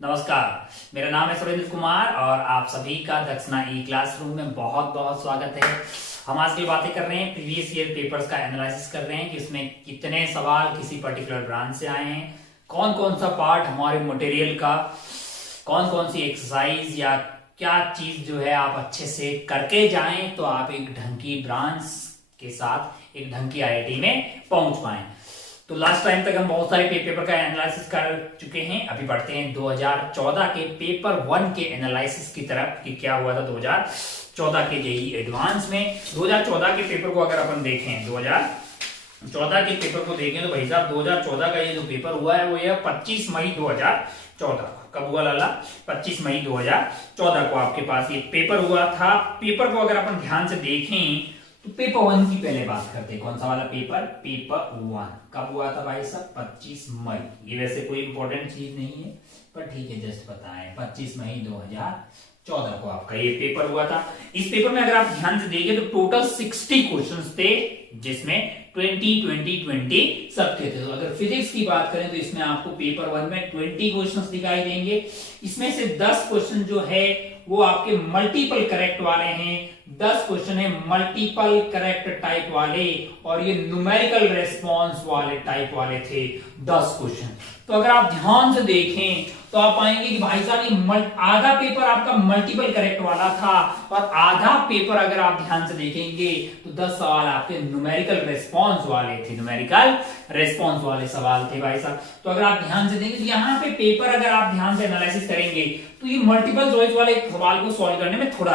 नमस्कार, मेरा नाम है सुरेंद्र कुमार और आप सभी का दक्षिणा ई क्लासरूम में बहुत बहुत स्वागत है। हम आज की बातें कर रहे हैं, प्रीवियस ईयर पेपर्स का एनालिसिस कर रहे हैं कि उसमें कितने सवाल किसी पर्टिकुलर ब्रांच से आए हैं, कौन कौन सा पार्ट हमारे मटेरियल का, कौन कौन सी एक्सरसाइज या क्या चीज जो है आप अच्छे से करके जाएं तो आप एक ढंग की ब्रांच के साथ एक ढंग की आईआईटी में पहुंच पाएं। तो लास्ट टाइम तक हम बहुत सारे पेपर का एनालिसिस कर चुके हैं। अभी बढ़ते हैं 2014 के पेपर 1 के एनालिसिस की तरफ कि क्या हुआ था 2014 के जेईई एडवांस में। 2014 के पेपर को अगर अपन देखें, 2014 के पेपर को देखें तो भाई साहब 2014 का ये जो पेपर हुआ है वो ये 25 मई 2014 कब हुआ लाला? 25 मई 2014 को आपके पास ये पेपर हुआ था। पेपर को अगर अपन ध्यान से देखें तो पेपर 1 की पहले बात करते हैं। कौन सा वाला पेपर? पेपर 1 कब हुआ था भाई साहब? 25 मई। ये वैसे कोई इंपॉर्टेंट चीज नहीं है पर ठीक है, जस्ट बताएं 25 मई 2014 को आपका ये पेपर हुआ था। इस पेपर में अगर आप ध्यान से देखें तो टोटल 60 क्वेश्चंस थे, जिसमें 20 सब थे। तो अगर फिजिक्स की बात करें तो इसमें आपको पेपर 1 में 20 क्वेश्चंस दिखाई देंगे। इसमें से 10 क्वेश्चन जो है वो आपके मल्टीपल करेक्ट वाले हैं, 10 क्वेश्चन है मल्टीपल करेक्ट टाइप वाले, और ये न्यूमेरिकल रेस्पॉन्स वाले टाइप वाले थे 10 क्वेश्चन। तो अगर आप ध्यान से देखें तो आप पाएंगे कि भाई साहब ये आधा पेपर आपका मल्टीपल करेक्ट वाला था और आधा पेपर अगर आप ध्यान से देखेंगे तो 10 सवाल आपके न्यूमेरिकल रेस्पॉन्स वाले थे, न्यूमेरिकल रेस्पॉन्स वाले सवाल थे भाई साहब। तो अगर आप ध्यान से देखेंगे यहाँ पे पेपर अगर आप ध्यान से एनालिसिस करेंगे तो ये मल्टीपल चॉइस वाले सवाल को सॉल्व करने में थोड़ा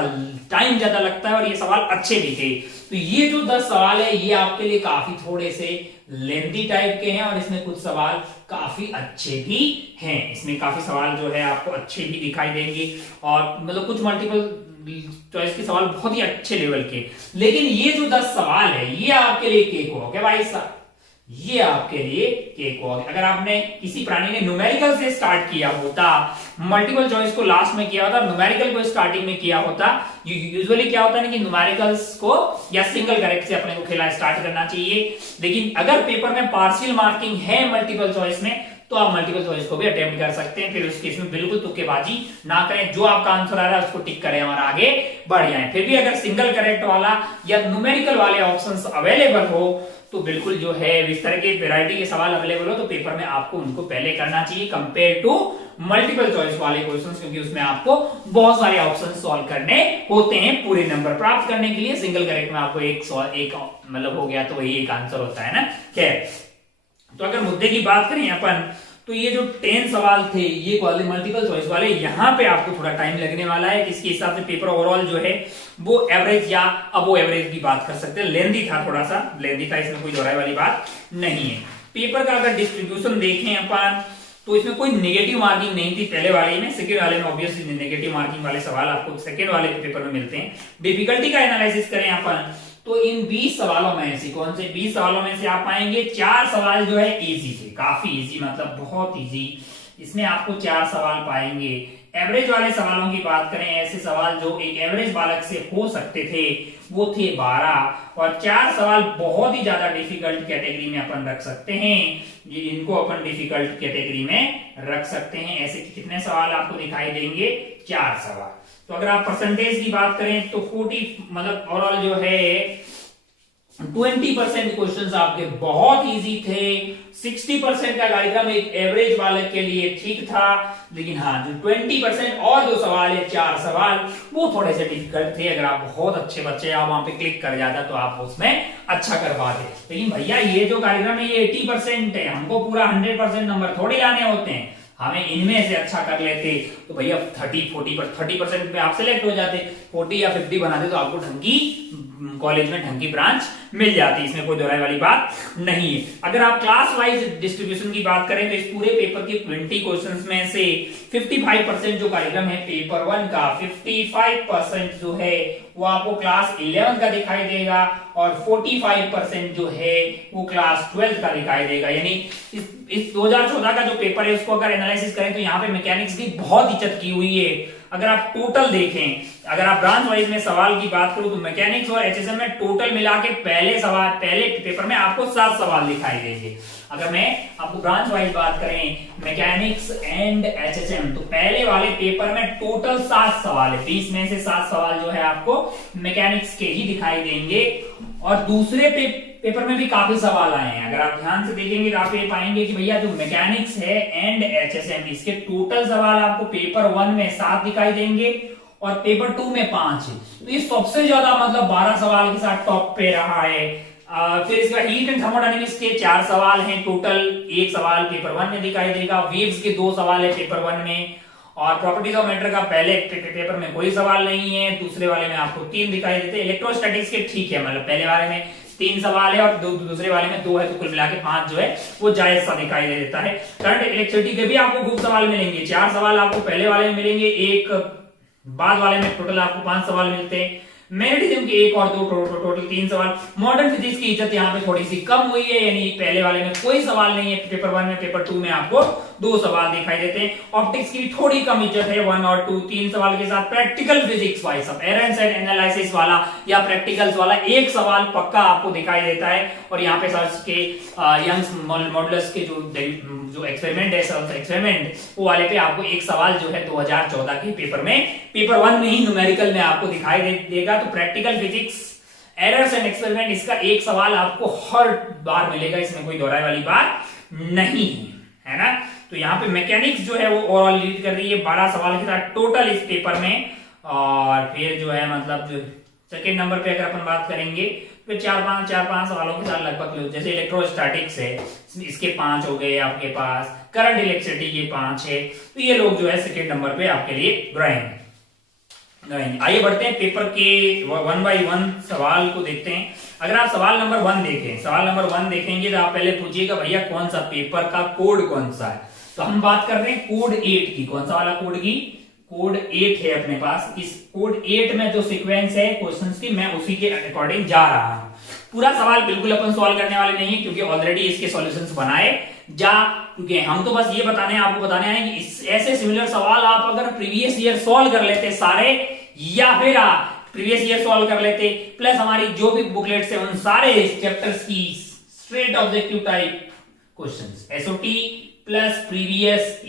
टाइम ज्यादा लगता है और ये सवाल अच्छे भी थे। तो ये जो 10 सवाल है ये आपके लिए काफी थोड़े से लेंथी टाइप के हैं और इसमें कुछ सवाल काफी अच्छे भी हैं। इसमें काफी सवाल जो है आपको अच्छे भी दिखाई देंगे और मतलब कुछ मल्टीपल चॉइस के सवाल बहुत ही अच्छे लेवल के। लेकिन ये जो 10 सवाल है ये आपके लिए केक हो गया भाई साहब, ये आपके लिए केक हो गया। अगर आपने किसी प्राणी ने न्यूमेरिकल से स्टार्ट किया होता, मल्टीपल चॉइस को लास्ट में किया होता, न्यूमेरिकल को स्टार्टिंग में किया होता, यूजुअली क्या होता है ना कि न्यूमेरिकल्स को या सिंगल करेक्ट से अपने को खेला स्टार्ट करना चाहिए। लेकिन अगर पेपर में पार्शियल मार्किंग है मल्टीपल चॉइस में तो आप मल्टीपल चॉइस को भी अटेम्प्ट कर सकते हैं। फिर उस केस में बिल्कुल तुक्केबाजी ना करें, जो आपका आंसर आ रहा है उसको टिक करें और आगे बढ़ जाएं। फिर भी अगर सिंगल करेक्ट वाला या न्यूमेरिकल वाले ऑप्शंस अवेलेबल हो तो बिल्कुल जो है इस तरह के वैरायटी के सवाल अवेलेबल हो तो पेपर में आपको उनको पहले करना चाहिए कंपेयर टू मल्टीपल चॉइस वाले क्वेश्चंस, क्योंकि उसमें आपको बहुत सारे ऑप्शन सॉल्व करने होते हैं पूरे नंबर प्राप्त करने के लिए। सिंगल करेक्ट में आपको एक मतलब हो गया तो वही एक आंसर होता है ना। खैर, तो अगर मुद्दे की बात करें अपन तो ये जो 10 सवाल थे ये वाले मल्टीपल चॉइस वाले, यहाँ पे आपको थोड़ा टाइम लगने वाला है। इसके हिसाब से पेपर ओवरऑल जो है वो एवरेज या अबो एवरेज की बात कर सकते हैं। लेंथी था, थोड़ा सा लेंथी था, इसमें कोई दोहराई वाली बात नहीं है। पेपर का अगर डिस्ट्रीब्यूशन देखें अपन तो इसमें कोई नेगेटिव मार्किंग नहीं थी पहले वाले में। सेकंड वाले में ऑब्वियसली नेगेटिव मार्किंग वाले सवाल आपको सेकंड वाले पेपर में मिलते हैं। डिफिकल्टी का एनालिसिस करें अपन तो इन 20 सवालों में से कौन से 20 सवालों में से आप पाएंगे 4 सवाल जो है इजी थे, काफी इजी, मतलब बहुत इजी। इसमें आपको 4 सवाल पाएंगे। एवरेज वाले सवालों की बात करें, ऐसे सवाल जो एक एवरेज बालक से हो सकते थे वो थे 12, और 4 सवाल बहुत ही ज्यादा डिफिकल्ट कैटेगरी में अपन रख सकते हैं। ये इनको अपन डिफिकल्ट कैटेगरी में रख सकते हैं। ऐसे कितने सवाल आपको दिखाई देंगे? 4 सवाल। तो अगर आप परसेंटेज की बात करें तो 40 मतलब ओवरऑल जो है 20% क्वेश्चंस आपके बहुत इजी थे। 60% का कार्यक्रम एक एवरेज बालक के लिए ठीक था, लेकिन हाँ जो 20% और जो सवाल है 4 सवाल वो थोड़े से डिफिकल्ट थे। अगर आप बहुत अच्छे बच्चे आप वहां पे क्लिक कर जाता तो आप उसमें अच्छा कर पाते। लेकिन भैया ये जो कार्यक्रम है ये 80% है, हमको पूरा 100% नंबर थोड़े लाने होते हैं। हमें इनमें से अच्छा कर लेते तो भैया 30% में आप सिलेक्ट हो जाते, 40 या 50 बनाते तो आपको ढंगी कॉलेज में ढंगी ब्रांच मिल जाती। इसमें कोई दोहराई वाली बात नहीं है। अगर आप क्लास वाइज डिस्ट्रीब्यूशन की बात करें तो इस पूरे पेपर के 20 क्वेश्चंस में से 55% जो कार्यक्रम है पेपर 1 का, 55% जो है वो आपको क्लास 11 का दिखाई देगा और 45% जो है वो क्लास 12 का दिखाई देगा। यानी इस 2014 का जो पेपर है उसको अगर एनालिसिस करें तो यहाँ पे मैकेनिक्स की बहुत इज्जत की हुई है। अगर आप टोटल देखें, अगर आप ब्रांच वाइज में सवाल की बात करो तो मैकेनिक्स और एचएसएम में टोटल मिला के पहले पेपर में आपको 7 सवाल दिखाई देंगे। अगर मैं आपको ब्रांच वाइज बात करें मैकेनिक्स एंड एचएसएम, तो पहले वाले पेपर में टोटल 7 सवाल है, 20 में से 7 सवाल जो है आपको मैकेनिक्स के ही दिखाई देंगे। और दूसरे पेपर में भी काफी सवाल आए हैं, अगर आप ध्यान से देखेंगे तो आप ये पाएंगे कि भैया जो मैकेनिक्स है एंड एचएसएम, इसके टोटल सवाल आपको पेपर 1 में 7 दिखाई देंगे और पेपर 2 में 5 है। तो ये सबसे ज्यादा मतलब 12 सवाल के साथ टॉप पे रहा है। फिर इसके बाद हीट एंड थर्मोडायनेमिक्स के 4 सवाल हैं टोटल, 1 सवाल पेपर 1 में दिखाई देगा, वेव्स के 2 सवाल है पेपर 1 में, और प्रॉपर्टीज ऑफ मैटर का पहले पेपर में कोई सवाल नहीं है, दूसरे वाले में आपको 3 दिखाई देते हैं। इलेक्ट्रोस्टैटिक्स के ठीक है, मतलब पहले वाले में 3 सवाल है और दूसरे वाले में 2 है, तो कुल मिला के 5 जो है वो जायज सा दिखाई दे देता है। करंट इलेक्ट्रिसिटी के भी आपको खूब सवाल मिलेंगे, 4 सवाल आपको पहले वाले में मिलेंगे, 1 बाद वाले में, टोटल आपको 5 सवाल मिलते हैं। मैग्नेटिज्म के 1 और 2, टोटल 3 सवाल। मॉडर्न फिजिक्स की इज्जत यहाँ पे थोड़ी सी कम हुई है, यानी पहले वाले में कोई सवाल नहीं है पेपर 1 में, पेपर 2 में आपको 2 सवाल दिखाई देते हैं। ऑप्टिक्स की भी थोड़ी कम इज्जत है, 1 और 2, 3 सवाल के साथ। प्रैक्टिकल फिजिक्स वाइज सब एरर एंड एनालिसिस वाला या प्रैक्टिकल्स वाला 1 सवाल पक्का आपको दिखाई देता है। और यहाँ पे सर्च के यंग्स मॉडुलस के जो एक्सपेरिमेंट है, एक्सपेरिमेंट वो वाले पे आपको 1 सवाल जो है 2014 के पेपर में, पेपर 1 में ही न्यूमेरिकल में आपको दिखाई देगा। तो practical physics errors and experiment, इसका 1 सवाल आपको हर बार मिलेगा, इसमें कोई दोहराई वाली बात नहीं है ना। तो यहाँ पे मैकेनिक्स जो है वो ओवरऑल लीड कर रही है 12 सवाल के साथ टोटल इस पेपर में। और फिर जो है मतलब जो सेकेंड नंबर पे अगर अपन बात करेंगे तो 4-5 सवालों के साथ लगभग, जैसे इलेक्ट्रोस्टैटिक्स है इसके 5 हो गए आपके पास, करंट इलेक्ट्रिसिटी के 5 है, तो ये लोग जो है सेकेंड नंबर पे आपके लिए रहेंगे। आइए बढ़ते हैं पेपर के 1 by 1 सवाल को देखते हैं। अगर आप सवाल नंबर 1 देखें, सवाल नंबर 1 देखेंगे तो आप पहले पूछिएगा भैया कौन सा पेपर का कोड कौन सा है। तो हम बात कर रहे हैं कोड 8 की। कौन सा वाला कोड की? कोड 8 है अपने पास। इस कोड 8 में जो सीक्वेंस है क्वेश्चंस की, मैं उसी के अकॉर्डिंग जा रहा हूं। पूरा सवाल बिल्कुल अपन सॉल्व करने वाले नहीं है, क्योंकि ऑलरेडी इसके सॉल्यूशंस बनाए जा चुके हैं। हम तो बस ये बताने आपको बताने आए कि ऐसे सिमिलर सवाल आप अगर प्रीवियस ईयर सॉल्व कर लेते सारे, या फिर आप प्रीवियस ईयर सॉल्व कर लेते प्लस हमारी जो भी बुकलेट्स है उन सारे चैप्टर्स की straight objective type questions, SOT plus previous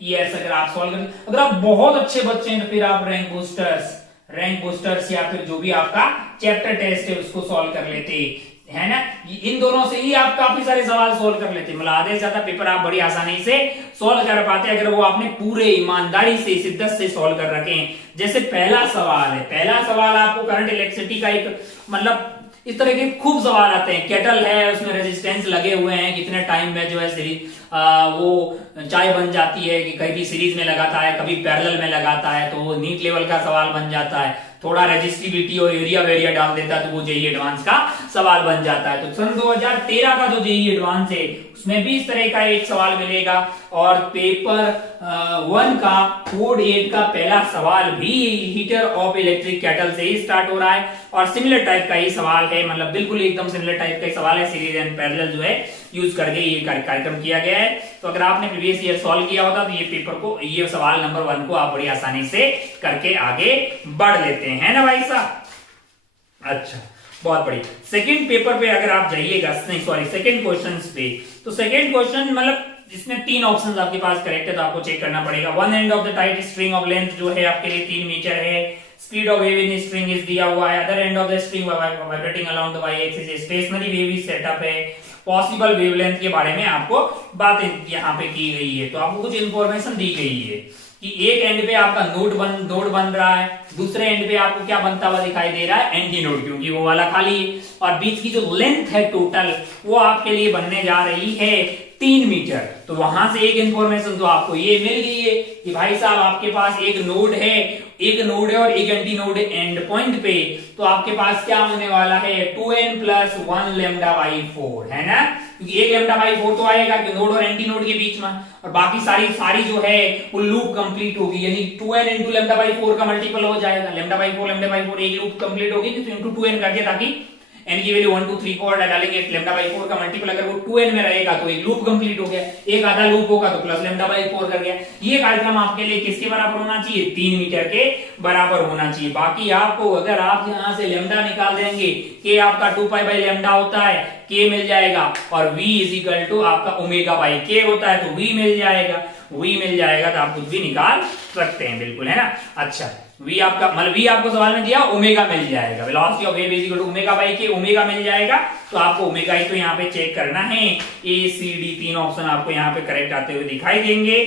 years अगर आप सॉल्व करें, अगर आप बहुत अच्छे बच्चे हैं तो फिर आप रैंक बूस्टर्स या फिर जो भी आपका चैप्टर टेस्ट है उसको सॉल्व कर लेते है ना। इन दोनों से ही आप काफी सारे सवाल सॉल्व कर लेते, मतलब आधे से ज्यादा पेपर आप बड़ी आसानी से सॉल्व कर पाते अगर वो आपने पूरे ईमानदारी से शिद्दत से सॉल्व कर रखे हैं। जैसे पहला सवाल आपको करंट इलेक्ट्रिसिटी का एक मतलब इस तरह के खूब सवाल आते हैं। केटल है, उसमें रेजिस्टेंस लगे हुए हैं, कितने टाइम में जो है सीरीज वो चाय बन जाती है, कि कभी सीरीज में लगाता है कभी पैरेलल में लगाता है, तो वो नीट लेवल का सवाल बन जाता है। थोड़ा रेजिस्टिविटी और एरिया वेरिया डाल देता है तो वो जेईई एडवांस का सवाल बन जाता है। तो सन 2013 का जो जेईई एडवांस है उसमें भी इस तरह का एक सवाल मिलेगा। और पेपर 1 का कोड 8 का पहला सवाल भी हीटर ऑफ इलेक्ट्रिक केटल से ही स्टार्ट हो रहा है और सिमिलर टाइप का ही सवाल है, मतलब बिल्कुल एकदम सिमिलर टाइप का सवाल है। सीरीज एंड पैरेलल जो है यूज करके ये कार्यक्रम किया गया है। तो अगर आपने प्रीवियस ईयर सॉल्व किया होता तो ये पेपर को, ये सवाल नंबर 1 को आप बड़ी आसानी से करके आगे बढ़ लेते हैं ना भाई साहब। अच्छा, बहुत बढ़िया। सेकंड पेपर पे अगर आप जाइएगा, नहीं सॉरी सेकंड क्वेश्चन पे, तो सेकंड क्वेश्चन मतलब इसमें 3 ऑप्शंस आपके पास करेक्ट है, तो आपको चेक करना पड़ेगा। One end of the tight string of length जो है आपके लिए 3 मीटर है, speed of wave in string is दिया हुआ है, other end of the string vibrating along the Y axis, stationary wave setup है, पॉसिबल वेवलेंथ के बारे में आपको बातें यहाँ पे की गई है। तो आपको कुछ इंफॉर्मेशन दी गई है कि एक एंड पे आपका नोड बन रहा है, दूसरे एंड पे आपको क्या बनता हुआ दिखाई दे रहा है, एंटी नोड, क्योंकि वो वाला खाली है। और बीच की जो लेंथ है टोटल वो आपके लिए बनने जा रही है 3 मीटर। तो वहां से एक इंफॉर्मेशन तो आपको ये मिल गई है कि भाई साहब आपके पास एक नोड है और एक एंटी नोड है एंड पॉइंट पे, तो आपके पास क्या होने वाला है 2n + 1 λ/4 है ना, क्योंकि 1 λ/4 तो आएगा कि नोड और एंटी नोड के बीच में, और बाकी सारी जो है वो लूप कंप्लीट होगी, यानी 2n × λ/4 का मल्टीपल हो जाएगा। λ/4 एक लूप कंप्लीट होगी तो × 2n करके, ताकि n की वैल्यू 1 2 3 4 डालेंगे, लैम्डा बाई 4 का मल्टीपल अगर वो 2n में रहेगा तो एक लूप कंप्लीट हो गया, एक आधा लूप होगा तो प्लस लैम्डा बाई 4 कर गया। ये कार्यक्रम आपके लिए किसके बराबर होना चाहिए, 3 मीटर के बराबर होना चाहिए। बाकी आपको अगर आप यहां से लैम्डा निकाल देंगे, के आपका 2 पाई बाई लैम्डा होता है, के मिल जाएगा, और v इज इक्वल टू आपका ओमेगा बाई के होता है, तो v मिल जाएगा, v मिल जाएगा तो आप कुछ भी निकाल सकते हैं, बिल्कुल, है ना। अच्छा, v आपका मतलब v आपको सवाल में दिया ओमेगा मिल जाएगा, velocity of wave is equal to omega by K, omega मिल जाएगा, तो आपको ओमेगा ही तो यहाँ पे चेक करना है। ए सी डी 3 ऑप्शन आपको यहाँ पे करेक्ट आते हुए दिखाई देंगे।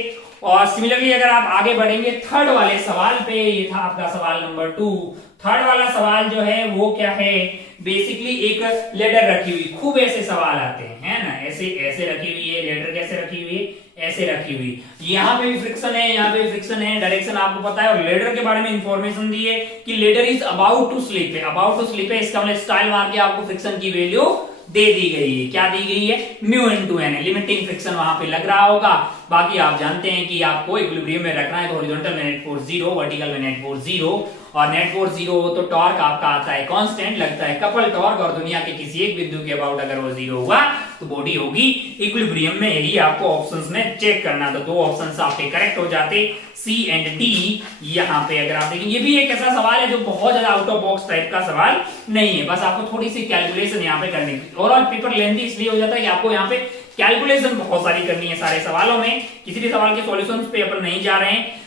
और सिमिलरली अगर आप आगे बढ़ेंगे थर्ड वाले सवाल पे, ये था आपका सवाल नंबर 2। थर्ड वाला सवाल जो है वो क्या है, बेसिकली एक लेडर रखी हुई, खूब ऐसे सवाल आते हैं, है ना, ऐसे ऐसे रखी हुई है, लेडर कैसे रखी हुई है, ऐसे रखी हुई, यहाँ पे भी फ्रिक्शन है, यहाँ पे भी फ्रिक्शन है, डायरेक्शन आपको पता है, और लेडर के बारे में इंफॉर्मेशन दी है कि ladder is about to slip है, अबाउट टू स्लिप है, इसका मतलब स्टाइल मार के आपको फ्रिक्शन की वैल्यू दे दी गई है, क्या दी गई है, mu into N, limiting friction वहां पे लग रहा होगा। बाकी आप जानते हैं कि आपको इक्विलिब्रियम में रखना है, तो हॉरिजॉन्टल में नेट फोर्स 0, वर्टिकल में नेट फोर्स 0, और नेट फोर्स 0 हो तो टॉर्क आपका आता है कांस्टेंट, लगता है कपल टॉर्क, और दुनिया के किसी एक बिंदु के अबाउट अगर वो 0 हुआ तो बॉडी होगी इक्विलिब्रियम में। यही आपको ऑप्शंस में चेक करना, तो 2 ऑप्शंस आपके करेक्ट हो जाते, सी एंड डी। यहाँ पे अगर आप देखें, ये भी एक ऐसा सवाल है जो बहुत ज्यादा आउट ऑफ बॉक्स टाइप का सवाल नहीं है, बस आपको थोड़ी सी कैलकुलेशन यहाँ पे करनी है। ओवरऑल पेपर लेंथी इसलिए हो जाता है कि आपको यहाँ पे कैलकुलेशन बहुत सारी करनी है सारे सवालों में। किसी भी सवाल के सॉल्यूशंस पे अपन नहीं जा रहे हैं,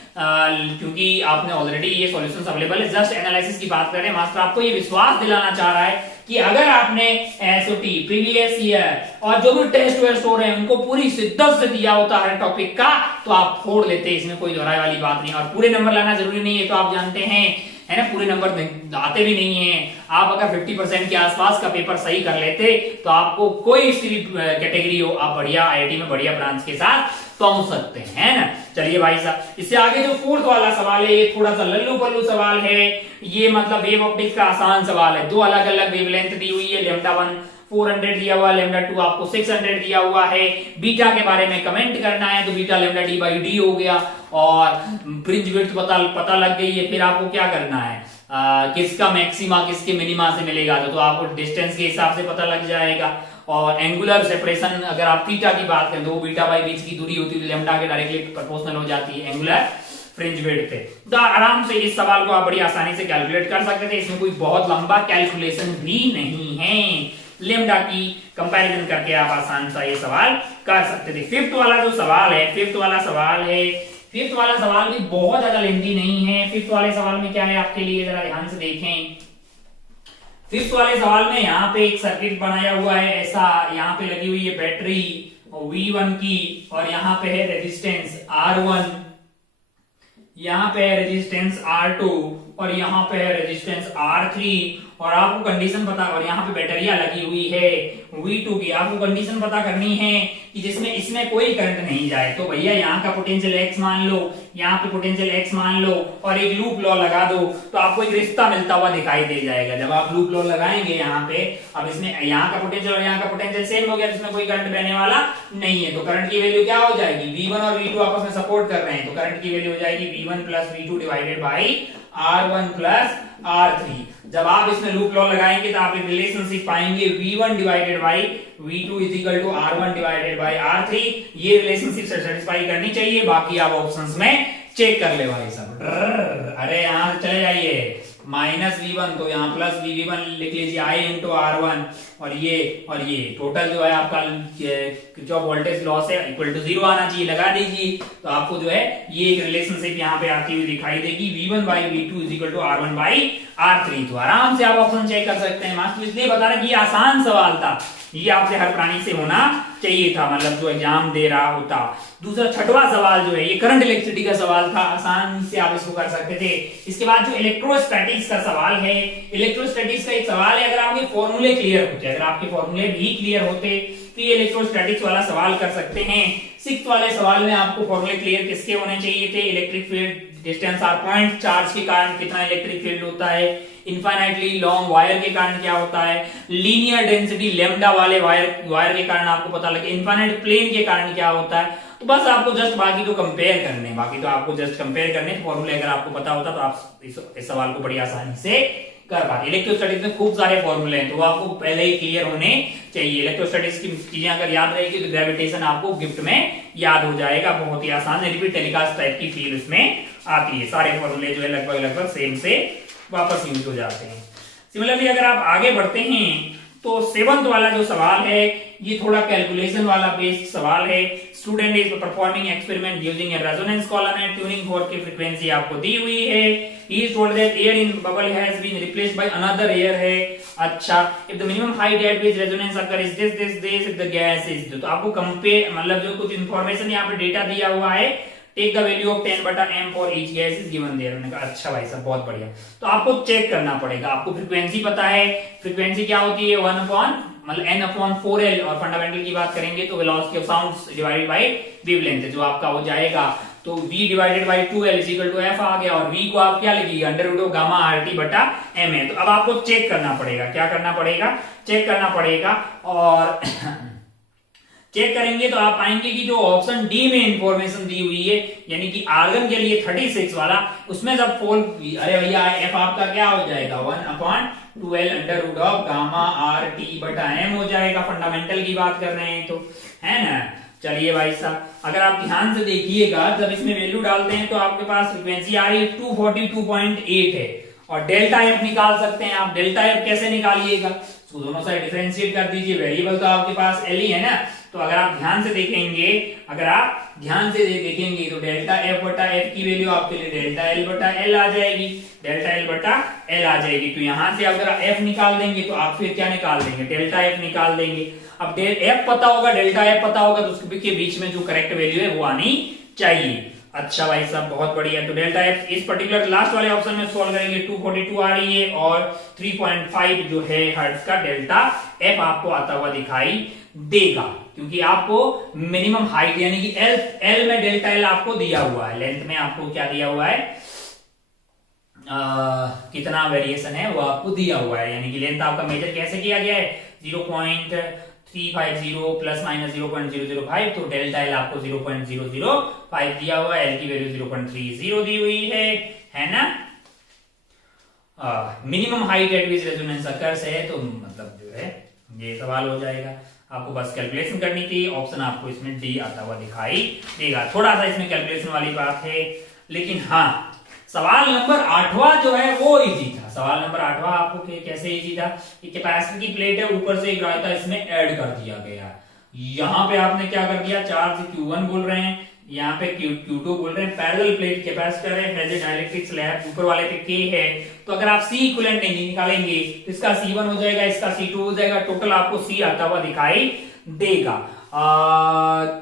क्योंकि आपने ऑलरेडी ये सॉल्यूशंस अवेलेबल है, जस्ट एनालिसिस की बात कर रहे हैं। मास्टर आपको ये विश्वास दिलाना चाह रहा है कि अगर आपने एसओटी, प्रीवियस ईयर और जो भी टेस्ट वेस्ट हो रहे हैं उनको पूरी शिद्दत से दिया होता हर टॉपिक का, तो आप फोड़ लेते, इसमें कोई दोहराई वाली बात नहीं। और पूरे नंबर लाना जरूरी नहीं है, तो आप जानते हैं, है ना, पूरे नंबर आते भी नहीं है। आप अगर 50% के आसपास का पेपर सही कर लेते तो आपको कोई सी भी कैटेगरी हो, आप बढ़िया आईआईटी में बढ़िया ब्रांच के साथ पहुंच सकते हैं, है ना। चलिए भाई साहब, इससे आगे जो फोर्थ वाला सवाल है, ये थोड़ा सा लल्लू पल्लू सवाल है। ये मतलब वेव ऑप्टिक्स का आसान सवाल है, 2 अलग अलग वेवलेंथ दी हुई है, लैम्डा 1 400 दिया हुआ, लैम्डा 2 आपको 600 दिया हुआ है। बीटा के बारे में कमेंट करना है, तो beta lambda D by D हो गया, और फ्रिंज विड्थ पता लग गई है। फिर आपको क्या करना है, किसका मैक्सिमा किसके मिनिमा से मिलेगा, तो आपको डिस्टेंस के हिसाब से पता लग जाएगा। और एंगुलर सेपरेशन अगर आप थीटा की बात करें तो बीटा बाई बीच की दूरी होती है, तो लैम्डा के डायरेक्टली प्रोपोर्शनल हो जाती है एंगुलर फ्रिंज विड्थ पे। तो आराम से इस सवाल को आप बड़ी आसानी से कैलकुलेट कर सकते थे, इसमें कोई बहुत लंबा कैलकुलेशन भी नहीं है। लैम्डा की कंपैरिजन करके आप आसान सा ये सवाल कर सकते थे। फिफ्थ वाला जो सवाल है, फिफ्थ वाला सवाल भी बहुत ज्यादा लेंथी नहीं है। फिफ्थ वाले सवाल में क्या है आपके लिए, जरा ध्यान से देखें। फिफ्थ वाले सवाल में यहाँ पे एक सर्किट बनाया हुआ है, ऐसा यहाँ पे लगी हुई है बैटरी V1 की, और यहाँ पे है रेजिस्टेंस R1, यहाँ पे है रेजिस्टेंस R2, और यहाँ पे है रेजिस्टेंस R3, और आपको कंडीशन पता, और यहाँ पे बैटरियां लगी हुई है V2 की। आपको कंडीशन पता करनी है कि जिसमें इसमें कोई करंट नहीं जाए। तो भैया यहाँ का पोटेंशियल X मान लो, यहाँ पे पोटेंशियल X मान लो, और एक लूप लॉ लगा दो, तो आपको एक रिश्ता मिलता हुआ दिखाई दे जाएगा। जब आप लूप लॉ लगाएंगे यहाँ पे, अब इसमें यहाँ का पोटेंशियल और यहाँ का पोटेंशियल सेम हो गया, जिसमें कोई करंट बहने वाला नहीं है, तो करंट की वैल्यू क्या हो जाएगी, V1 और V2 आपस में सपोर्ट कर रहे हैं, तो करंट की वैल्यू हो जाएगी V1 plus V2 divided by R1 plus R3। जब आप इसमें लूप लॉ लगाएंगे तो आप एक रिलेशनशिप पाएंगे, V1 divided by V2 is equal to R1 divided by R3। ये रिलेशनशिप सेटिस्फाई करनी चाहिए, बाकी आप ऑप्शंस में चेक कर ले भाई साहब। अरे यहां चले जाइए, माइनस V1 तो यहाँ प्लस V1 लिख लीजिए, I इंटू R1, और ये टोटल जो है आपका जो वोल्टेज लॉस है इक्वल टू 0 आना चाहिए, लगा दीजिए। तो आपको जो है ये एक रिलेशनशिप यहाँ पे आती हुई दिखाई देगी, V1 by V2 is equal to R1 by R3। तो आराम से आप ऑप्शन चेक कर सकते हैं। मास्टर इसलिए बता रहे कि ये आसान सवाल था, ये आपसे हर प्राणी से होना चाहिए था, मतलब जो एग्जाम दे रहा होता। दूसरा छठवां सवाल जो है, ये करंट इलेक्ट्रिसिटी का सवाल था, आसानी से आप इसको कर सकते थे। इसके बाद जो इलेक्ट्रोस्टैटिक्स का सवाल है, इलेक्ट्रोस्टैटिक्स का एक सवाल है, अगर आपके फॉर्मूले क्लियर होते, अगर आपके फॉर्मूले भी क्लियर होते तो ये इलेक्ट्रोस्टैटिक्स वाला सवाल कर सकते हैं। सिक्स्थ वाले सवाल में आपको फॉर्मूले क्लियर किसके होने चाहिए थे, electric field, distance R point charge के कारण कितना इलेक्ट्रिक फील्ड होता है, इनफाइनाइटली लॉन्ग वायर के कारण क्या होता है, लीनियर डेंसिटी लैम्डा वाले वायर के कारण आपको पता लगे, इनफाइनाइट प्लेन के कारण क्या होता है। तो बस आपको जस्ट बाकी तो कंपेयर करने, बाकी तो आपको जस्ट कंपेयर करने। फॉर्मूले अगर आपको पता होता तो आप इस सवाल को बड़ी आसानी से कर पाते। इलेक्ट्रोस्टैटिक्स में खूब सारे फॉर्मूले हैं, तो वो आपको पहले ही क्लियर होने चाहिए। इलेक्ट्रोस्टैटिक्स की चीजें अगर याद रहेगी तो ग्रेविटेशन आपको गिफ्ट में याद हो जाएगा, बहुत ही आसान रिपीट टेलीकास्ट टाइप की फील उसमें आती है। सारे फॉर्मूले जो है लगभग सेम से वापस यूज हो जाते हैं। सिमिलरली अगर आप आगे बढ़ते हैं तो 7th वाला जो सवाल है ये थोड़ा कैलकुलेशन वाला बेस्ड सवाल है। Student is performing experiment using a resonance column and tuning fork की फ्रीक्वेंसी आपको दी हुई है। He is told that air in bubble has been replaced by another air है। अच्छा, if the minimum height at which resonance occur is this if the gas is, तो आपको compare मतलब जो कुछ इंफॉर्मेशन यहाँ पे डेटा दिया हुआ है, take the value of 10/m for each gas is given there. मैंने कहा अच्छा भाई साहब बहुत बढ़िया। तो आपको चेक करना पड़ेगा, आपको फ्रीक्वेंसी पता है, फ्रीक्वेंसी क्या होती है 1/n/4L, और फंडामेंटल की बात करेंगे तो velocity of sound divided by wavelength, जो आपका हो जाएगा तो v divided by 2L is equal to f आ गया, और v को आप क्या लिखिएगा √γ/RT/m है। तो अब आपको चेक करना पड़ेगा, क्या करना पड़ेगा, चेक करना पड़ेगा। और चेक करेंगे तो आप पाएंगे कि जो ऑप्शन डी में इंफॉर्मेशन दी हुई है, यानी कि आर्गन के लिए 36 वाला, उसमें जब फोल, अरे भैया एफ आपका क्या हो जाएगा 1/2L√γ/RT/m हो जाएगा। फंडामेंटल की बात कर रहे हैं तो, है ना। चलिए भाई साहब, अगर आप ध्यान से देखिएगा जब इसमें वैल्यू डालते हैं तो आपके पास फ्रीक्वेंसी आ रही है 242.8 है, और डेल्टा एफ निकाल सकते हैं आप। डेल्टा एफ कैसे निकालिएगा, तो दोनों साइड डिफरेंशिएट कर दीजिए, वेरिएबल तो आपके पास एल ही है ना। तो अगर आप ध्यान से देखेंगे, तो डेल्टा एफ बटा एफ की वैल्यू आपके लिए डेल्टा एल बटा एल आ जाएगी, डेल्टा एल बटा एल आ जाएगी। तो यहां से अगर एफ निकाल देंगे तो आप फिर क्या निकाल देंगे, डेल्टा एफ निकाल देंगे। अब एफ पता होगा, डेल्टा एफ पता होगा, तो उसके बीच में जो करेक्ट वैल्यू है वो आनी चाहिए। अच्छा भाई साहब बहुत बढ़िया। तो डेल्टा एफ इस पर्टिकुलर लास्ट वाले ऑप्शन में सॉल्व करेंगे 242 आ रही है, और 3.5 जो है हर्ट्ज का डेल्टा एफ आपको आता हुआ दिखाई देगा, क्योंकि आपको मिनिमम हाइट यानी कि एल में डेल्टा एल आपको दिया हुआ है, लेंथ में आपको क्या दिया हुआ है, कितना वेरिएशन है वो आपको दिया हुआ है। यानी कि लेंथ आपका मेजर कैसे किया गया है 0.350 प्लस माइनस 0.005, तो डेल्टा एल आपको 0.005 दिया हुआ है, एल की वैल्यू 0.30 दी हुई है ना। मिनिमम हाइट एट विच रेजोनेंस अकर्स है, तो मतलब जो है ये सवाल हो जाएगा। आपको बस कैलकुलेशन करनी थी, ऑप्शन आपको इसमें डी आता हुआ दिखाई देगा। थोड़ा सा इसमें कैलकुलेशन वाली बात है, लेकिन हाँ सवाल नंबर 8वां जो है वो इजी था। सवाल नंबर 8वां आपको कैसे इजी था, कैपेसिटर की प्लेट है, ऊपर से एक रायता इसमें ऐड कर दिया गया। यहाँ पे आपने क्या कर दिया, चार्ज Q1 बोल रहे हैं, यहाँ पे Q2 बोल रहे हैं, पैरेलल प्लेट कैपेसिटर है, हैज ए डाइलेक्ट्रिक स्लैब, ऊपर वाले पे K है। तो अगर आप C इक्विवेलेंट नहीं निकालेंगे तो इसका C1 हो जाएगा, इसका C2 हो जाएगा, टोटल आपको C आता हुआ दिखाई देगा।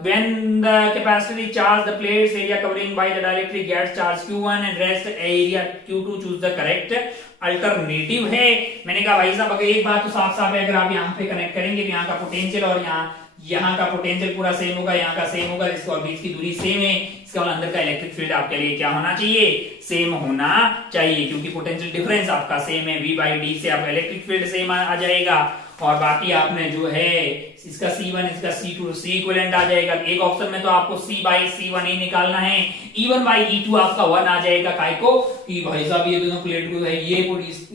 When the capacitor is charged, the plates area covering by the dielectric gets charged Q1 and rest area Q2. Choose the correct alternative है। मैंने कहा भाई साहब अगर एक बात तो साफ साफ है, अगर आप यहाँ पे कनेक्ट करेंगे तो यहाँ का पोटेंशियल और यहाँ का पोटेंशियल पूरा सेम होगा, यहाँ का सेम होगा, जिसको बीच की दूरी सेम है, इसका मतलब अंदर का इलेक्ट्रिक फील्ड आपके लिए क्या होना चाहिए, सेम होना चाहिए, क्योंकि पोटेंशियल डिफरेंस आपका सेम है। V/D से आपका इलेक्ट्रिक फील्ड सेम आ जाएगा, और बाकी आपने जो है इसका C1 इसका C2 C इक्विवेलेंट आ जाएगा। एक ऑप्शन में तो आपको C/C1 ही निकालना है, E1/E2 आपका 1 आ जाएगा। काय को कि भाई साहब ये दोनों प्लेट को है, ये